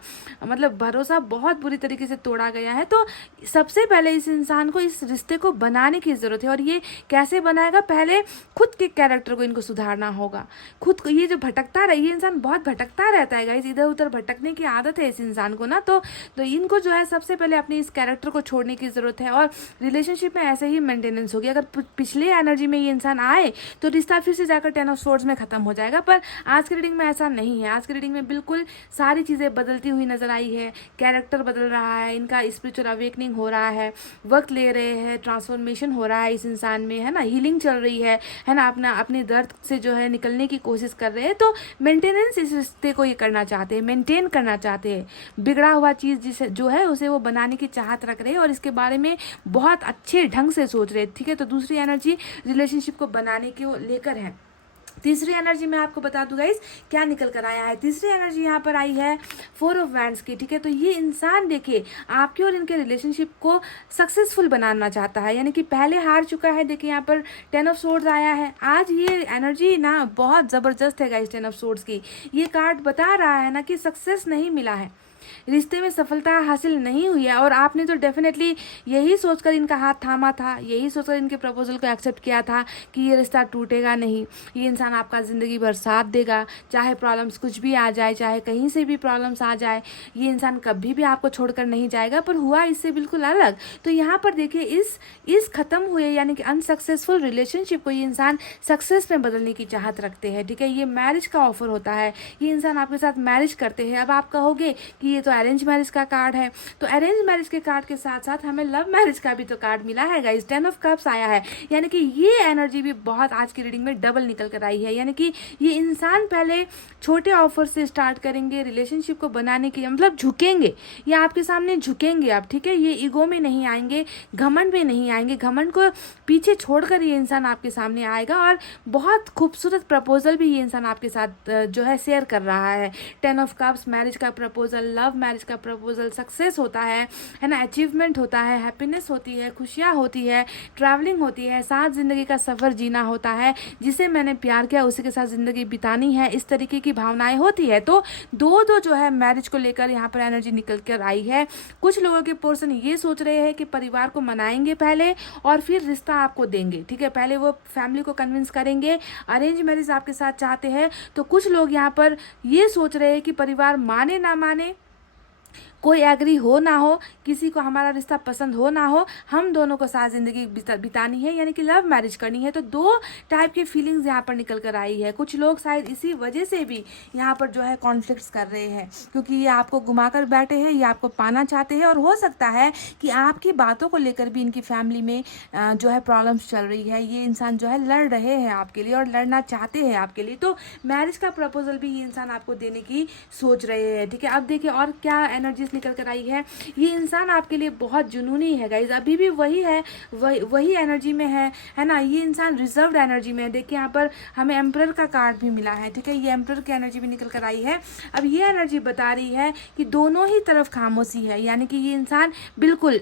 मतलब भरोसा बहुत बुरी तरीके से तोड़ा गया है। तो सबसे पहले इस इंसान को इस रिश्ते को बनाने की जरूरत है। और ये कैसे बनाएगा, पहले खुद के कैरेक्टर को इनको सुधारना होगा। खुद को, ये जो भटकता रहे, ये इंसान बहुत भटकता रहता है गाइस, इधर उधर भटकने की आदत है इस इंसान को ना। तो इनको जो है सबसे पहले अपने इस कैरेक्टर को छोड़ने की जरूरत है, और रिलेशनशिप में ऐसे ही मेंटेनेंस होगी। अगर पिछले एनर्जी में ये इंसान आए तो रिश्ता फिर से जाकर 10 ऑफ स्वॉर्ड्स में खत्म हो जाएगा, पर आज की रीडिंग में ऐसा नहीं है। आज की रीडिंग में बिल्कुल सारी चीज़ें बदलती हुई नजर आई है। कैरेक्टर बदल रहा है, इनका स्पिरिचुअल अवेकनिंग हो रहा है, वक्त ले रहे हैं, ट्रांसफॉर्मेशन हो रहा है इस इंसान में, है ना, हीलिंग चल रही है ना, अपने दर्द से जो है निकलने की कोशिश कर रहे हैं। तो मेंटेनेंस इस रिश्ते को ये करना चाहते हैं, मेंटेन करना चाहते हैं। बिगड़ा हुआ चीज़ जिसे जो है उसे वो बनाने की चाहत रख रहे हैं, और इसके बारे में बहुत अच्छे ढंग से सोच रहे हैं। ठीक है, तो दूसरी एनर्जी रिलेशनशिप को बनाने की लेकर है। तीसरी एनर्जी मैं आपको बता दूं गाइस क्या निकल कर आया है। तीसरी एनर्जी यहाँ पर आई है 4 ऑफ वैंड्स की, ठीक है। तो ये इंसान देखिए आपके और इनके रिलेशनशिप को सक्सेसफुल बनाना चाहता है, यानी कि पहले हार चुका है। देखिए यहाँ पर 10 ऑफ सोर्ड्स आया है। आज ये एनर्जी ना बहुत ज़बरदस्त है गाइस 10 ऑफ सोर्ड्स की। ये कार्ड बता रहा है ना कि सक्सेस नहीं मिला है, रिश्ते में सफलता हासिल नहीं हुई है, और आपने तो डेफिनेटली यही सोचकर इनका हाथ थामा था, यही सोचकर इनके प्रपोजल को एक्सेप्ट किया था कि ये रिश्ता टूटेगा नहीं, ये इंसान आपका ज़िंदगी भर साथ देगा, चाहे प्रॉब्लम्स कुछ भी आ जाए, चाहे कहीं से भी प्रॉब्लम्स आ जाए, ये इंसान कभी भी आपको छोड़कर नहीं जाएगा। पर हुआ इससे बिल्कुल अलग। तो यहाँ पर देखिए इस ख़त्म हुए यानी कि अनसक्सेसफुल रिलेशनशिप को ये इंसान सक्सेस में बदलने की चाहत रखते हैं, ठीक है। ये मैरिज का ऑफर होता है, ये इंसान आपके साथ मैरिज करते हैं। अब आप कहोगे कि ये तो अरेंज मैरिज का कार्ड है, तो अरेंज मैरिज के कार्ड के साथ साथ हमें लव मैरिज का भी तो कार्ड मिला है गाइस, 10 ऑफ कप्स आया है। यानी कि ये एनर्जी भी बहुत आज की रीडिंग में डबल निकल कर आई है। यानी कि ये इंसान पहले छोटे ऑफर से स्टार्ट करेंगे रिलेशनशिप को बनाने के, मतलब झुकेंगे, ये आपके सामने झुकेंगे आप, ठीक है। ये ईगो में नहीं आएंगे, घमंड में नहीं आएंगे, घमंड को पीछे छोड़कर ये इंसान आपके सामने आएगा और बहुत खूबसूरत प्रपोजल भी ये इंसान आपके साथ जो है शेयर कर रहा है। 10 ऑफ कप्स मैरिज का प्रपोजल, लव मैरिज का प्रपोजल, सक्सेस होता है ना, अचीवमेंट होता है, हैप्पीनेस होती है, खुशियाँ होती है, ट्रैवलिंग होती है, साथ ज़िंदगी का सफ़र जीना होता है, जिसे मैंने प्यार किया उसी के साथ ज़िंदगी बितानी है, इस तरीके की भावनाएं होती है। तो दो जो है मैरिज को लेकर यहाँ पर एनर्जी निकल कर आई है। कुछ लोगों के पर्सन ये सोच रहे हैं कि परिवार को मनाएंगे पहले और फिर रिश्ता आपको देंगे, ठीक है। पहले वो फैमिली को कन्विंस करेंगे, अरेंज मैरिज आपके साथ चाहते हैं। तो कुछ लोग यहाँ पर ये सोच रहे हैं कि परिवार माने ना माने, कोई एग्री हो ना हो, किसी को हमारा रिश्ता पसंद हो ना हो, हम दोनों को साथ ज़िंदगी बितानी है, यानी कि लव मैरिज करनी है। तो दो टाइप की फीलिंग्स यहाँ पर निकल कर आई है। कुछ लोग शायद इसी वजह से भी यहाँ पर जो है कॉन्फ्लिक्ट्स कर रहे हैं, क्योंकि ये आपको घुमा कर बैठे हैं, ये आपको पाना चाहते हैं, और हो सकता है कि आपकी बातों को लेकर भी इनकी फैमिली में जो है प्रॉब्लम्स चल रही है। ये इंसान जो है लड़ रहे हैं आपके लिए और लड़ना चाहते हैं आपके लिए। तो मैरिज का प्रपोजल भी ये इंसान आपको देने की सोच रहे हैं, ठीक है। अब देखिए और क्या एनर्जीज निकल कर आई है। ये इंसान आपके लिए बहुत जुनूनी है गाइज, अभी भी वही है, वही एनर्जी में है ना। ये इंसान रिजर्व्ड एनर्जी में है। देखिए यहाँ पर हमें एम्परर का कार्ड भी मिला है, ठीक है। ये एम्परर की एनर्जी भी निकल कर आई है। अब ये एनर्जी बता रही है कि दोनों ही तरफ खामोशी है, यानी कि ये इंसान बिल्कुल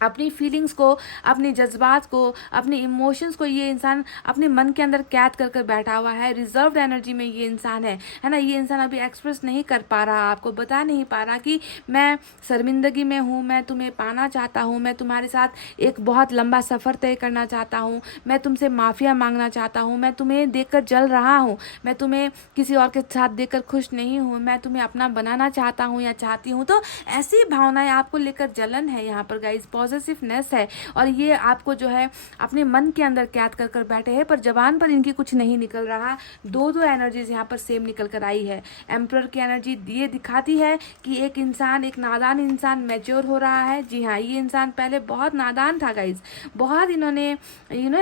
अपनी फीलिंग्स को, अपने जज्बात को, अपने इमोशंस को ये इंसान अपने मन के अंदर कैद कर कर बैठा हुआ है। रिजर्व्ड एनर्जी में ये इंसान है ना। ये इंसान अभी एक्सप्रेस नहीं कर पा रहा, आपको बता नहीं पा रहा कि मैं शर्मिंदगी में हूँ, मैं तुम्हें पाना चाहता हूँ, मैं तुम्हारे साथ एक बहुत लंबा सफ़र तय करना चाहता हूँ, मैं तुमसे माफ़िया मांगना चाहता हूँ, मैं तुम्हें देखकर जल रहा हूँ, मैं तुम्हें किसी और के साथ देखकर खुश नहीं हूँ, मैं तुम्हें अपना बनाना चाहता हूँ या चाहती हूँ। तो ऐसी भावनाएं आपको लेकर जलन है यहाँ पर गाइस, पॉजिटिवनेस है, और ये आपको जो है अपने मन के अंदर कैद कर कर बैठे हैं, पर जबान पर इनकी कुछ नहीं निकल रहा। दो एनर्जीज यहाँ पर सेम निकल कर आई है। एम्परर की एनर्जी ये दिखाती है कि एक इंसान, एक नादान इंसान मैच्योर हो रहा है। जी हाँ, ये इंसान पहले बहुत नादान था गाइज, बहुत इन्होंने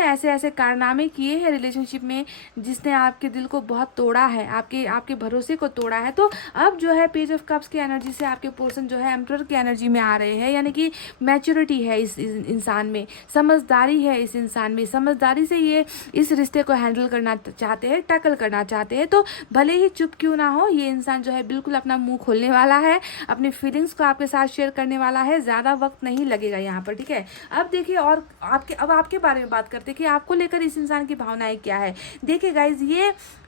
ऐसे ऐसे कारनामे किए हैं रिलेशनशिप में जिसने आपके दिल को बहुत तोड़ा है, आपके भरोसे को तोड़ा है। तो अब जो है पेज ऑफ कप्स की एनर्जी से आपके पर्सन जो है एम्परर की एनर्जी में आ रहे हैं, यानी कि मैच्योरिटी है इस इंसान में, समझदारी है इस इंसान में, समझदारी से ये इस रिश्ते को हैंडल करना चाहते हैं, टैकल करना चाहते हैं। तो भले ही चुप क्यों ना हो, ये इंसान जो है बिल्कुल अपना मुंह खोलने वाला है, अपनी फीलिंग्स को आपके साथ शेयर करने वाला है। ज़्यादा वक्त नहीं लगेगा यहाँ पर, ठीक है। अब देखिए और आपके बारे में बात करते हैं कि आपको लेकर इस इंसान की भावनाएं क्या है। देखिए गाइज,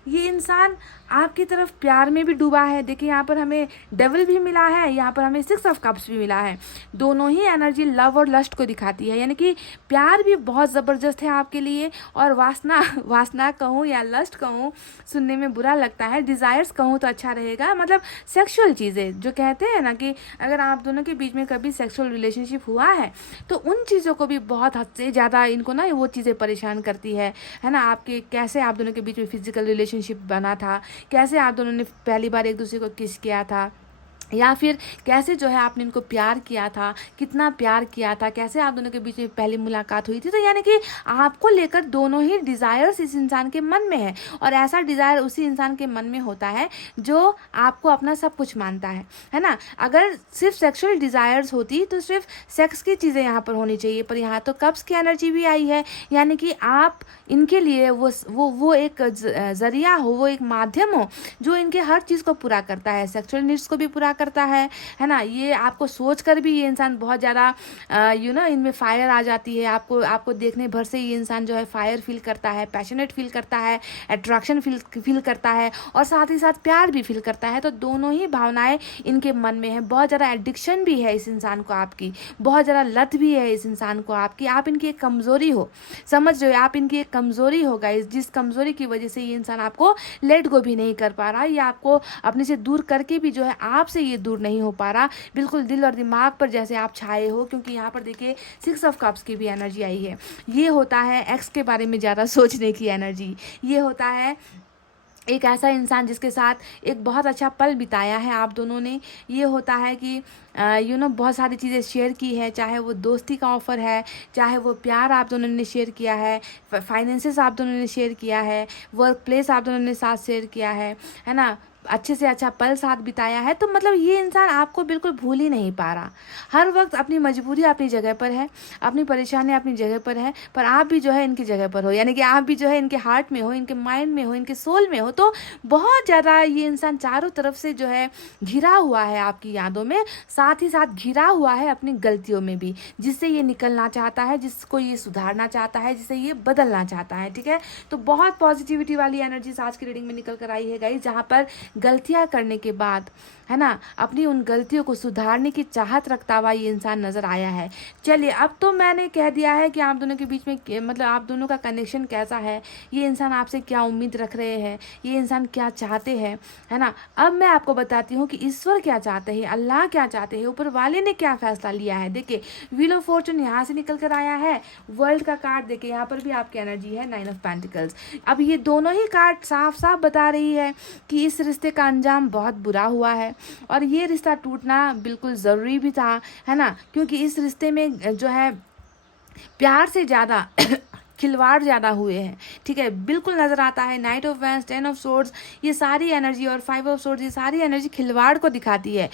ये इंसान आपकी तरफ प्यार में भी डूबा है। देखिए यहाँ पर हमें डेविल भी मिला है, यहाँ पर हमें 6 ऑफ कप्स भी मिला है। दोनों ही एनर्जी लव और लस्ट को दिखाती है, यानी कि प्यार भी बहुत ज़बरदस्त है आपके लिए, और वासना कहूँ या लस्ट कहूँ, सुनने में बुरा लगता है, डिज़ायर्स कहूँ तो अच्छा रहेगा, मतलब सेक्सुअल चीज़ें जो कहते हैं ना कि अगर आप दोनों के बीच में कभी सेक्सुअल रिलेशनशिप हुआ है तो उन चीज़ों को भी बहुत हद से ज़्यादा इनको ना वो चीज़ें परेशान करती है ना। आपके कैसे आप दोनों के बीच में फिजिकल रिलेशनशिप बना था, कैसे आप दोनों ने पहली बार एक दूसरे को किस किया था, या फिर कैसे जो है आपने इनको प्यार किया था, कितना प्यार किया था, कैसे आप दोनों के बीच में पहली मुलाकात हुई थी। तो यानी कि आपको लेकर दोनों ही डिज़ायर्स इस इंसान के मन में है, और ऐसा डिज़ायर उसी इंसान के मन में होता है जो आपको अपना सब कुछ मानता है ना। अगर सिर्फ सेक्सुअल डिज़ायर्स होती तो सिर्फ सेक्स की चीज़ें यहाँ पर होनी चाहिए, पर यहाँ तो कप्स की एनर्जी भी आई है, यानी कि आप इनके लिए वो एक ज़रिया हो, वो एक माध्यम हो जो इनके हर चीज़ को पूरा करता है, सेक्सुअल नीड्स को भी पूरा करता है ना। ये आपको सोच कर भी ये इंसान बहुत ज़्यादा इनमें फायर आ जाती है, आपको देखने भर से ये इंसान जो है फायर फील करता है, पैशनेट फील करता है, अट्रैक्शन फील करता है, और साथ ही साथ प्यार भी फील करता है। तो दोनों ही भावनाएं इनके मन में है। बहुत ज़्यादा एडिक्शन भी है इस इंसान को आपकी, बहुत ज़्यादा लत भी है इस इंसान को आपकी। आप इनकी एक कमज़ोरी हो, समझ रहे हो, आप इनकी एक कमज़ोरी हो गाइस, जिस कमज़ोरी की वजह से ये इंसान आपको लेट गो भी नहीं कर पा रहा, या आपको अपने से दूर करके भी जो है आपसे ये दूर नहीं हो पा रहा, बिल्कुल दिल और दिमाग पर जैसे आप छाए हो। क्योंकि यहाँ पर देखिए 6 ऑफ कप्स की भी एनर्जी आई है। ये होता है एक्स के बारे में ज़्यादा सोचने की एनर्जी। ये होता है एक ऐसा इंसान जिसके साथ एक बहुत अच्छा पल बिताया है आप दोनों ने। ये होता है कि बहुत सारी चीज़ें शेयर की है, चाहे वो दोस्ती का ऑफ़र है, चाहे वो प्यार आप दोनों ने शेयर किया है, फाइनेंसेस आप दोनों ने शेयर किया है, वर्क प्लेस आप दोनों ने साथ शेयर किया है ना, अच्छे से अच्छा पल साथ बिताया है। तो मतलब ये इंसान आपको बिल्कुल भूल ही नहीं पा रहा। हर वक्त अपनी मजबूरी अपनी जगह पर है, अपनी परेशानी अपनी जगह पर है, पर आप भी जो है इनकी जगह पर हो, यानी कि आप भी जो है इनके हार्ट में हो, इनके माइंड में हो, इनके सोल में हो। तो बहुत ज़्यादा ये इंसान चारों तरफ से जो है घिरा हुआ है आपकी यादों में, साथ ही साथ घिरा हुआ है अपनी गलतियों में भी, जिससे ये निकलना चाहता है, जिसको ये सुधारना चाहता है, जिसे ये बदलना चाहता है। ठीक है, तो बहुत पॉजिटिविटी वाली एनर्जी आज की रीडिंग में निकल कर आई है गाइस, जहाँ पर गलतियां करने के बाद है ना अपनी उन गलतियों को सुधारने की चाहत रखता हुआ ये इंसान नज़र आया है। चलिए, अब तो मैंने कह दिया है कि आप दोनों के बीच में मतलब आप दोनों का कनेक्शन कैसा है, ये इंसान आपसे क्या उम्मीद रख रहे हैं, ये इंसान क्या चाहते हैं, है ना। अब मैं आपको बताती हूँ कि ईश्वर क्या चाहते हैं, अल्लाह क्या चाहते हैं, ऊपर वाले ने क्या फैसला लिया है। देखिए, व्हील ऑफ फॉर्चून यहाँ से निकल कर आया है, वर्ल्ड का कार्ड देखिए, यहाँ पर भी आपकी एनर्जी है 9 ऑफ पेंटिकल्स। अब ये दोनों ही कार्ड साफ साफ बता रही है कि इस रिश्ते का अंजाम बहुत बुरा हुआ है, और ये रिश्ता टूटना बिल्कुल ज़रूरी भी था, है ना। क्योंकि इस रिश्ते में जो है प्यार से ज़्यादा खिलवाड़ ज़्यादा हुए हैं। ठीक है, बिल्कुल नज़र आता है। Night of vents, 10 of swords, ये सारी एनर्जी, और 5 ऑफ सोर्ड्स, ये सारी एनर्जी खिलवाड़ को दिखाती है,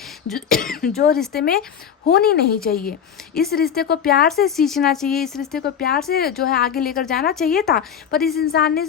जो रिश्ते में होनी नहीं चाहिए। इस रिश्ते को प्यार से सींचना चाहिए, इस रिश्ते को प्यार से जो है आगे लेकर जाना चाहिए था, पर इस इंसान ने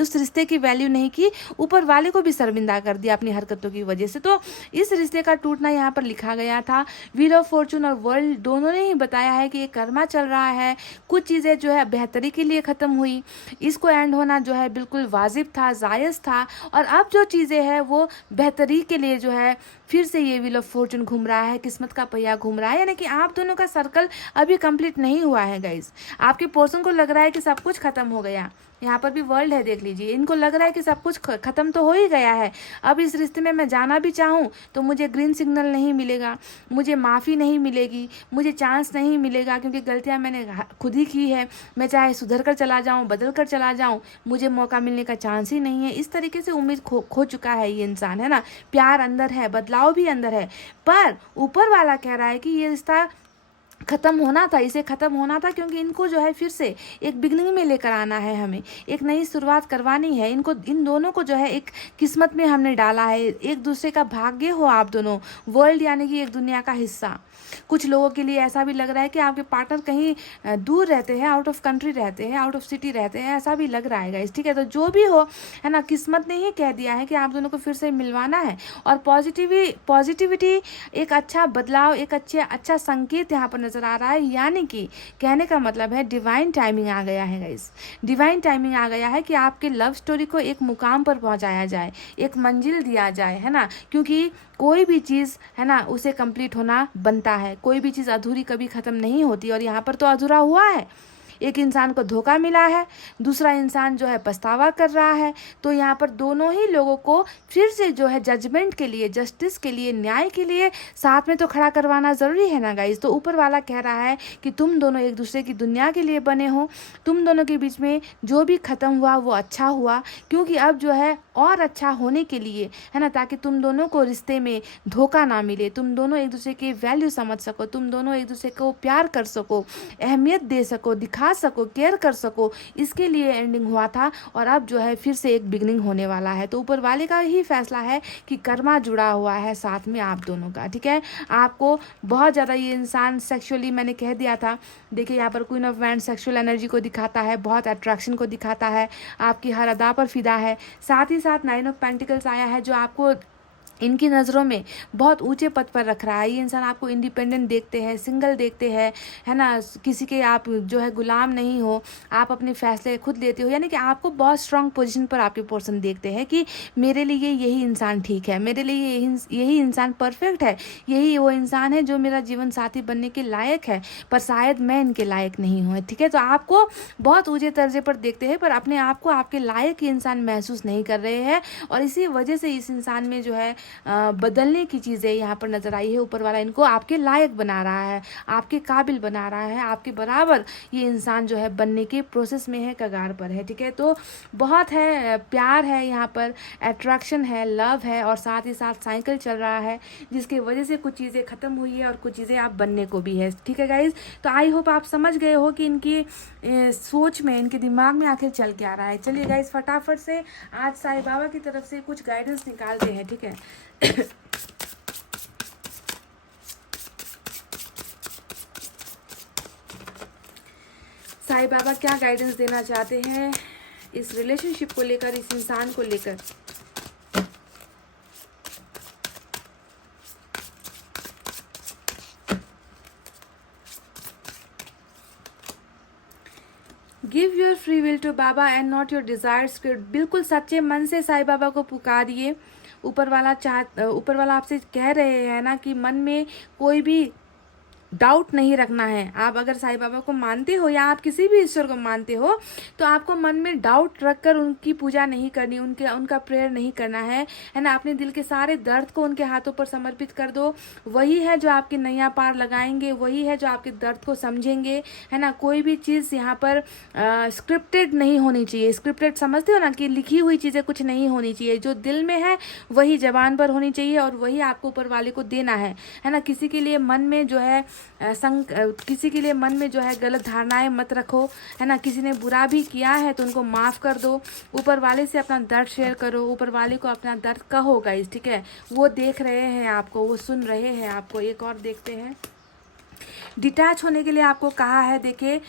उस रिश्ते की वैल्यू नहीं की, ऊपर वाले को भी शर्मिंदा कर दिया अपनी हरकतों की वजह से। तो इस रिश्ते का टूटना यहाँ पर लिखा गया था। व्हील ऑफ फॉर्चून और वर्ल्ड दोनों ने ही बताया है कि ये कर्मा चल रहा है, कुछ चीज़ें जो है बेहतरी के लिए ख़त्म हुई, इसको एंड होना जो है बिल्कुल वाजिब था, जायज़ था, और अब जो चीज़ें हैं वो बेहतरी के लिए जो है फिर से ये व्हील ऑफ फॉर्चून घूम रहा है, किस्मत का पहिया घूम रहा है। यानी कि आप दोनों का सर्कल अभी कंप्लीट नहीं हुआ है गाइस। आपके पर्सन को लग रहा है कि सब कुछ खत्म हो गया, यहाँ पर भी वर्ल्ड है देख लीजिए, इनको लग रहा है कि सब कुछ खत्म तो हो ही गया है, अब इस रिश्ते में मैं जाना भी चाहूँ तो मुझे ग्रीन सिग्नल नहीं मिलेगा, मुझे माफ़ी नहीं मिलेगी, मुझे चांस नहीं मिलेगा, क्योंकि गलतियाँ मैंने खुद ही की है। मैं चाहे सुधर कर चला जाऊँ, बदल कर चला जाऊँ, मुझे मौका मिलने का चांस ही नहीं है। इस तरीके से उम्मीद खो चुका है ये इंसान, है ना। प्यार अंदर है, बदलाव भी अंदर है, पर ऊपर वाला कह रहा है कि ये रिश्ता ख़त्म होना था, इसे ख़त्म होना था, क्योंकि इनको जो है फिर से एक बिगनिंग में लेकर आना है, हमें एक नई शुरुआत करवानी है। इनको, इन दोनों को जो है एक किस्मत में हमने डाला है, एक दूसरे का भाग्य हो आप दोनों। वर्ल्ड यानी कि एक दुनिया का हिस्सा। कुछ लोगों के लिए ऐसा भी लग रहा है कि आपके पार्टनर कहीं दूर रहते हैं, आउट ऑफ कंट्री रहते हैं, आउट ऑफ सिटी रहते हैं, ऐसा भी लग रहा है गाइस। ठीक है, तो जो भी हो, है ना, किस्मत ने ही कह दिया है कि आप दोनों को फिर से मिलवाना है, और पॉजिटिविटी, एक अच्छा बदलाव, एक अच्छा संकेत यहाँ पर नज़र आ रहा है। यानी कि कहने का मतलब है डिवाइन टाइमिंग आ गया है गाइस, डिवाइन टाइमिंग आ गया है कि आपके लव स्टोरी को एक मुकाम पर पहुँचाया जाए, एक मंजिल दिया जाए, है ना। क्योंकि कोई भी चीज़, है ना, उसे कंप्लीट होना बनता है, कोई भी चीज़ अधूरी कभी ख़त्म नहीं होती, और यहाँ पर तो अधूरा हुआ है। एक इंसान को धोखा मिला है, दूसरा इंसान जो है पछतावा कर रहा है, तो यहाँ पर दोनों ही लोगों को फिर से जो है जजमेंट के लिए, जस्टिस के लिए, न्याय के लिए साथ में तो खड़ा करवाना ज़रूरी है ना गाइस। तो ऊपर वाला कह रहा है कि तुम दोनों एक दूसरे की दुनिया के लिए बने हो, तुम दोनों के बीच में जो भी ख़त्म हुआ वो अच्छा हुआ, क्योंकि अब जो है और अच्छा होने के लिए, है ना, ताकि तुम दोनों को रिश्ते में धोखा ना मिले, तुम दोनों एक दूसरे की वैल्यू समझ सको, तुम दोनों एक दूसरे को प्यार कर सको, अहमियत दे सको, दिखा सको, केयर कर सको, इसके लिए एंडिंग हुआ था। और अब जो है फिर से एक बिगनिंग होने वाला है। तो ऊपर वाले का ही फैसला है कि कर्मा जुड़ा हुआ है साथ में आप दोनों का, ठीक है। आपको बहुत ज़्यादा ये इंसान सेक्सुअली, मैंने कह दिया था, देखिए यहाँ पर queen of wand sexual energy को दिखाता है, बहुत अट्रैक्शन को दिखाता है, आपकी हर अदा पर फिदा है। साथ ही साथ 9 ऑफ पेंटिकल्स आया है, जो आपको इनकी नज़रों में बहुत ऊंचे पद पर रख रहा है। ये इंसान आपको इंडिपेंडेंट देखते हैं, सिंगल देखते हैं, है ना, किसी के आप जो है गुलाम नहीं हो, आप अपने फैसले खुद लेते हो, यानी कि आपको बहुत स्ट्रांग पोजीशन पर आपके पर्सन देखते हैं कि मेरे लिए यही इंसान ठीक है, मेरे लिए यही इंसान परफेक्ट है, यही वो इंसान है जो मेरा जीवन साथी बनने के लायक है, पर शायद मैं इनके लायक नहीं हूँ, ठीक है। तो आपको बहुत ऊंचे दर्जे पर देखते हैं, पर अपने आप को आपके लायक ये इंसान महसूस नहीं कर रहे हैं। और इसी वजह से इस इंसान में जो है बदलने की चीज़ें यहाँ पर नज़र आई है। ऊपर वाला इनको आपके लायक बना रहा है, आपके काबिल बना रहा है, आपके बराबर ये इंसान जो है बनने के प्रोसेस में है, कगार पर है, ठीक है। तो बहुत है, प्यार है यहाँ पर, अट्रैक्शन है, लव है, और साथ ही साथ साइकिल चल रहा है, जिसकी वजह से कुछ चीज़ें ख़त्म हुई है और कुछ चीज़ें आप बनने को भी है, ठीक है गाइज। तो आई होप आप समझ गए हो कि इनकी सोच में, इनके दिमाग में आखिर चल के आ रहा है। चलिए गाइज, फटाफट से आज साईं बाबा की तरफ से कुछ गाइडेंस निकालते हैं, ठीक है। साईं बाबा क्या गाइडेंस देना चाहते हैं इस रिलेशनशिप को लेकर, इस इंसान को लेकर। Give your free will to Baba and not your desires. बिल्कुल सच्चे मन से साईं बाबा को पुकारिए। ऊपर वाला आपसे कह रहे हैं ना कि मन में कोई भी डाउट नहीं रखना है। आप अगर साईं बाबा को मानते हो या आप किसी भी ईश्वर को मानते हो, तो आपको मन में डाउट रखकर उनकी पूजा नहीं करनी, उनका प्रेयर नहीं करना है ना। अपने दिल के सारे दर्द को उनके हाथों पर समर्पित कर दो। वही है जो आपकी नैया पार लगाएंगे, वही है जो आपके दर्द को समझेंगे, है ना। कोई भी चीज़ यहाँ पर स्क्रिप्टेड नहीं होनी चाहिए। स्क्रिप्टेड समझते हो ना, कि लिखी हुई चीज़ें कुछ नहीं होनी चाहिए। जो दिल में है वही जबान पर होनी चाहिए, और वही आपको ऊपर वाले को देना है ना। किसी के लिए मन में जो है किसी के लिए मन में जो है गलत धारणाएं मत रखो, है ना। किसी ने बुरा भी किया है तो उनको माफ़ कर दो। ऊपर वाले से अपना दर्द शेयर करो, ऊपर वाले को अपना दर्द कहो गाइस, ठीक है। वो देख रहे हैं आपको, वो सुन रहे हैं आपको। एक और देखते हैं। डिटैच होने के लिए आपको कहा है, देखिए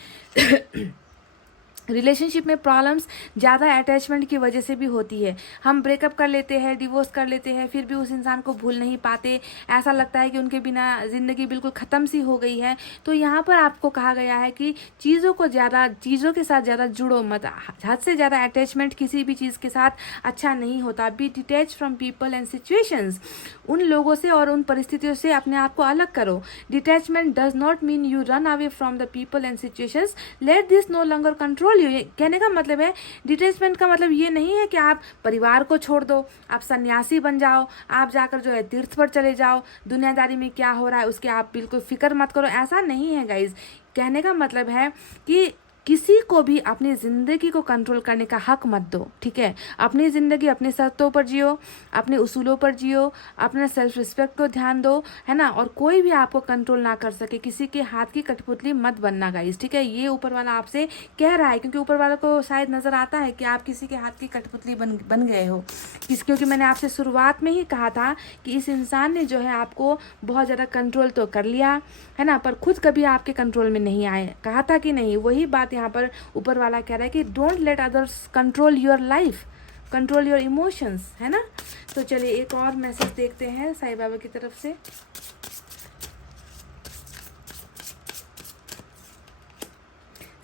रिलेशनशिप में प्रॉब्लम्स ज़्यादा अटैचमेंट की वजह से भी होती है। हम ब्रेकअप कर लेते हैं, डिवोर्स कर लेते हैं, फिर भी उस इंसान को भूल नहीं पाते। ऐसा लगता है कि उनके बिना ज़िंदगी बिल्कुल ख़त्म सी हो गई है। तो यहाँ पर आपको कहा गया है कि चीज़ों के साथ ज़्यादा जुड़ो मत। हद से ज़्यादा अटैचमेंट किसी भी चीज़ के साथ अच्छा नहीं होता। Be detach from people and situations. उन लोगों से और उन परिस्थितियों से अपने आप को अलग करो। Detachment does not mean you run away from the people and situations. Let this no longer control. कहने का मतलब है, डिटैचमेंट का मतलब ये नहीं है कि आप परिवार को छोड़ दो, आप सन्यासी बन जाओ, आप जाकर जो है तीर्थ पर चले जाओ, दुनियादारी में क्या हो रहा है उसके आप बिल्कुल फिक्र मत करो। ऐसा नहीं है गाइज। कहने का मतलब है कि किसी को भी अपनी ज़िंदगी को कंट्रोल करने का हक मत दो, ठीक है। अपनी ज़िंदगी अपने शर्तों पर जियो, अपने उसूलों पर जियो, अपने सेल्फ रिस्पेक्ट को ध्यान दो, है ना। और कोई भी आपको कंट्रोल ना कर सके। किसी के हाथ की कठपुतली मत बनना गाइस, ठीक है। ये ऊपर वाला आपसे कह रहा है, क्योंकि ऊपर वाला को शायद नज़र आता है कि आप किसी के हाथ की कठपुतली बन गए हो। क्योंकि मैंने आपसे शुरुआत में ही कहा था कि इस इंसान ने जो है आपको बहुत ज़्यादा कंट्रोल तो कर लिया, है ना, पर खुद कभी आपके कंट्रोल में नहीं आए। कहा था कि नहीं, वही बात यहाँ पर ऊपर वाला कह रहा है कि don't let others control your life, control your emotions, है ना। तो चलिए एक और मैसेज देखते हैं साईं बाबा की तरफ से।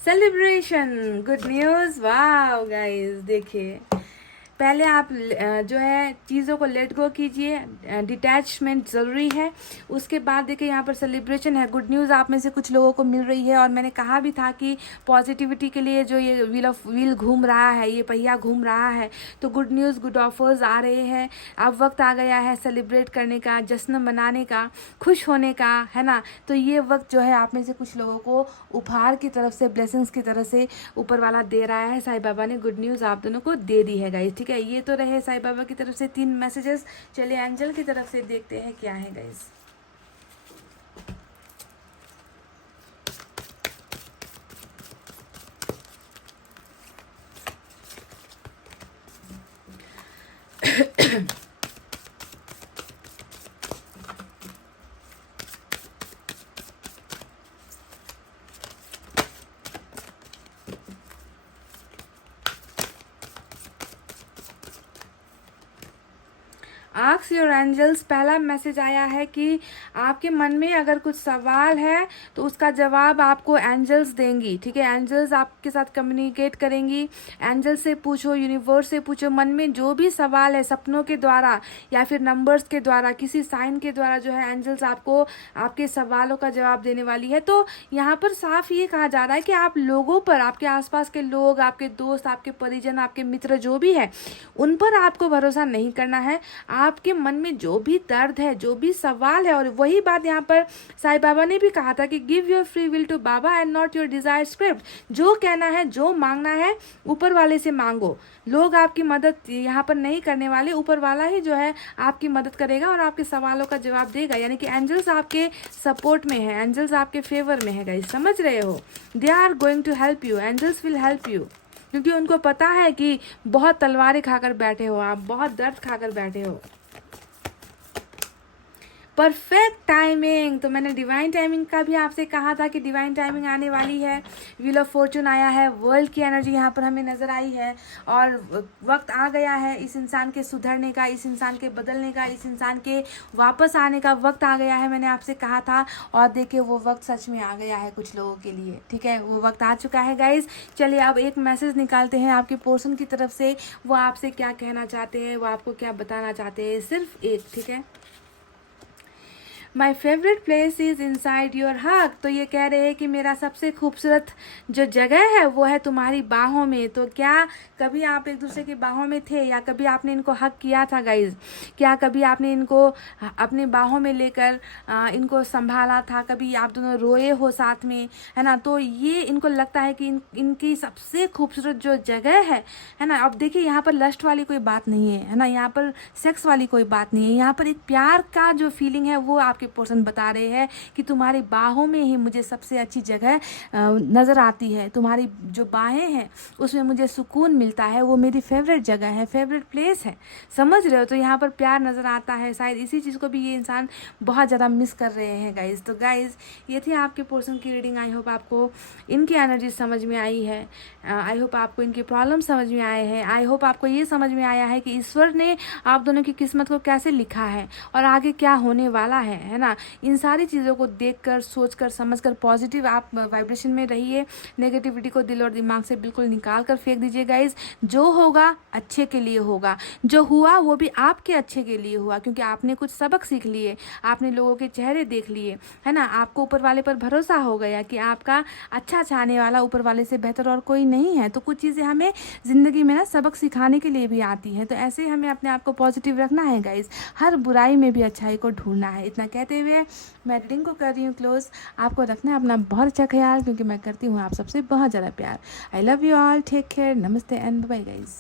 सेलिब्रेशन, गुड न्यूज़, वाह गाइस। देखिए पहले आप जो है चीज़ों को लेट गो कीजिए, डिटैचमेंट ज़रूरी है। उसके बाद देखिए यहाँ पर सेलिब्रेशन है, गुड न्यूज़ आप में से कुछ लोगों को मिल रही है। और मैंने कहा भी था कि पॉजिटिविटी के लिए जो ये व्हील घूम रहा है, ये पहिया घूम रहा है, तो गुड न्यूज़, गुड ऑफर्स आ रहे हैं। अब वक्त आ गया है सेलिब्रेट करने का, जश्न मनाने का, खुश होने का, है ना। तो ये वक्त जो है आप में से कुछ लोगों को उपहार की तरफ से, ब्लेसिंग्स की तरफ से ऊपर वाला दे रहा है। साईं बाबा ने गुड न्यूज़ आप दोनों को दे दी है गाइस, ठीक ठीक है, ये तो रहे साईं बाबा की तरफ से 3 मैसेजेस। चलिए एंजल की तरफ से देखते हैं क्या है गाइस। आस्क योर एंजल्स, पहला मैसेज आया है कि आपके मन में अगर कुछ सवाल है तो उसका जवाब आपको एंजल्स देंगी, ठीक है। एंजल्स आपके साथ कम्युनिकेट करेंगी। एंजल्स से पूछो, यूनिवर्स से पूछो, मन में जो भी सवाल है सपनों के द्वारा या फिर नंबर्स के द्वारा, किसी साइन के द्वारा जो है एंजल्स आपको आपके सवालों का जवाब देने वाली है। तो यहाँ पर साफ ये कहा जा रहा है कि आप लोगों पर, आपके आसपास के लोग, आपके दोस्त, आपके परिजन, आपके मित्र जो भी है, उन पर आपको भरोसा नहीं करना है। आपके मन में जो भी दर्द है, जो भी सवाल है, और वही बात यहाँ पर साईं बाबा ने भी कहा था कि give your free will to Baba and not your desire script. जो कहना है, जो मांगना है, ऊपर वाले से मांगो। लोग आपकी मदद यहाँ पर नहीं करने वाले, ऊपर वाला ही जो है आपकी मदद करेगा और आपके सवालों का जवाब देगा। यानी कि एंजल्स आपके सपोर्ट में है, एंजल्स आपके फेवर में है गाइस, समझ रहे हो। They are going to help you, angels will help you, क्योंकि उनको पता है कि बहुत तलवारें खाकर बैठे हो आप, बहुत दर्द खाकर बैठे हो। परफेक्ट टाइमिंग, तो मैंने डिवाइन टाइमिंग का भी आपसे कहा था कि डिवाइन टाइमिंग आने वाली है। व्हील ऑफ फॉर्चून आया है, वर्ल्ड की एनर्जी यहाँ पर हमें नजर आई है, और वक्त आ गया है इस इंसान के सुधरने का, इस इंसान के बदलने का, इस इंसान के वापस आने का वक्त आ गया है, मैंने आपसे कहा था। और देखिए वो वक्त सच में आ गया है कुछ लोगों के लिए, ठीक है, वो वक्त आ चुका है गाइज। चलिए अब एक मैसेज निकालते हैं आपके पर्सन की तरफ से, वो आपसे क्या कहना चाहते हैं, वो आपको क्या बताना चाहते हैं, सिर्फ एक, ठीक है। My favourite place is inside your heart, तो ये कह रहे हैं कि मेरा सबसे खूबसूरत जो जगह है वो है तुम्हारी बाहों में। तो क्या कभी आप एक दूसरे की बाहों में थे, या कभी आपने इनको हक किया था गाइज? क्या कभी आपने इनको अपने बाहों में लेकर इनको संभाला था? कभी आप दोनों रोए हो साथ में, है ना? तो ये इनको लगता है कि इनकी सबसे खूबसूरत जो जगह है ना। अब देखिए यहाँ पर लस्ट वाली कोई बात नहीं है ना, यहाँ पर सेक्स वाली कोई बात नहीं है, यहाँ पर एक प्यार का जो फीलिंग है वो आपके पर्सन बता रहे हैं कि तुम्हारी बाहों में ही मुझे सबसे अच्छी जगह नज़र आती है। तुम्हारी जो बाहें हैं उसमें मुझे सुकून मिलता है, वो मेरी फेवरेट जगह है, फेवरेट प्लेस है, समझ रहे हो। तो यहाँ पर प्यार नज़र आता है, शायद इसी चीज़ को भी ये इंसान बहुत ज़्यादा मिस कर रहे हैं गाइज। तो गाइज ये थी आपके पर्सन की रीडिंग। आई होप आपको इनकी एनर्जी समझ में आई है, आई होप आपको इनके प्रॉब्लम समझ में आए हैं, आई होप आपको ये समझ में आया है कि ईश्वर ने आप दोनों की किस्मत को कैसे लिखा है और आगे क्या होने वाला है ना। इन सारी चीज़ों को देखकर, सोचकर, समझकर पॉजिटिव आप वाइब्रेशन में रहिए। नेगेटिविटी को दिल और दिमाग से बिल्कुल निकाल कर फेंक दीजिए गाइज। जो होगा अच्छे के लिए होगा, जो हुआ वो भी आपके अच्छे के लिए हुआ, क्योंकि आपने कुछ सबक सीख लिए, आपने लोगों के चेहरे देख लिए, है ना। आपको ऊपर वाले पर भरोसा हो गया कि आपका अच्छा चाहने वाला ऊपर वाले से बेहतर और कोई नहीं है। तो कुछ चीज़ें हमें ज़िंदगी में ना सबक सिखाने के लिए भी आती हैं। तो ऐसे ही हमें अपने आप को पॉजिटिव रखना है गाइज, हर बुराई में भी अच्छाई को ढूंढना है। इतना कहते हुए मैं रीडिंग को कर रही हूँ क्लोज। आपको रखना है अपना बहुत अच्छा ख्याल, क्योंकि मैं करती हूँ आप सबसे बहुत ज़्यादा प्यार। I love you all, take care, namaste and bye guys.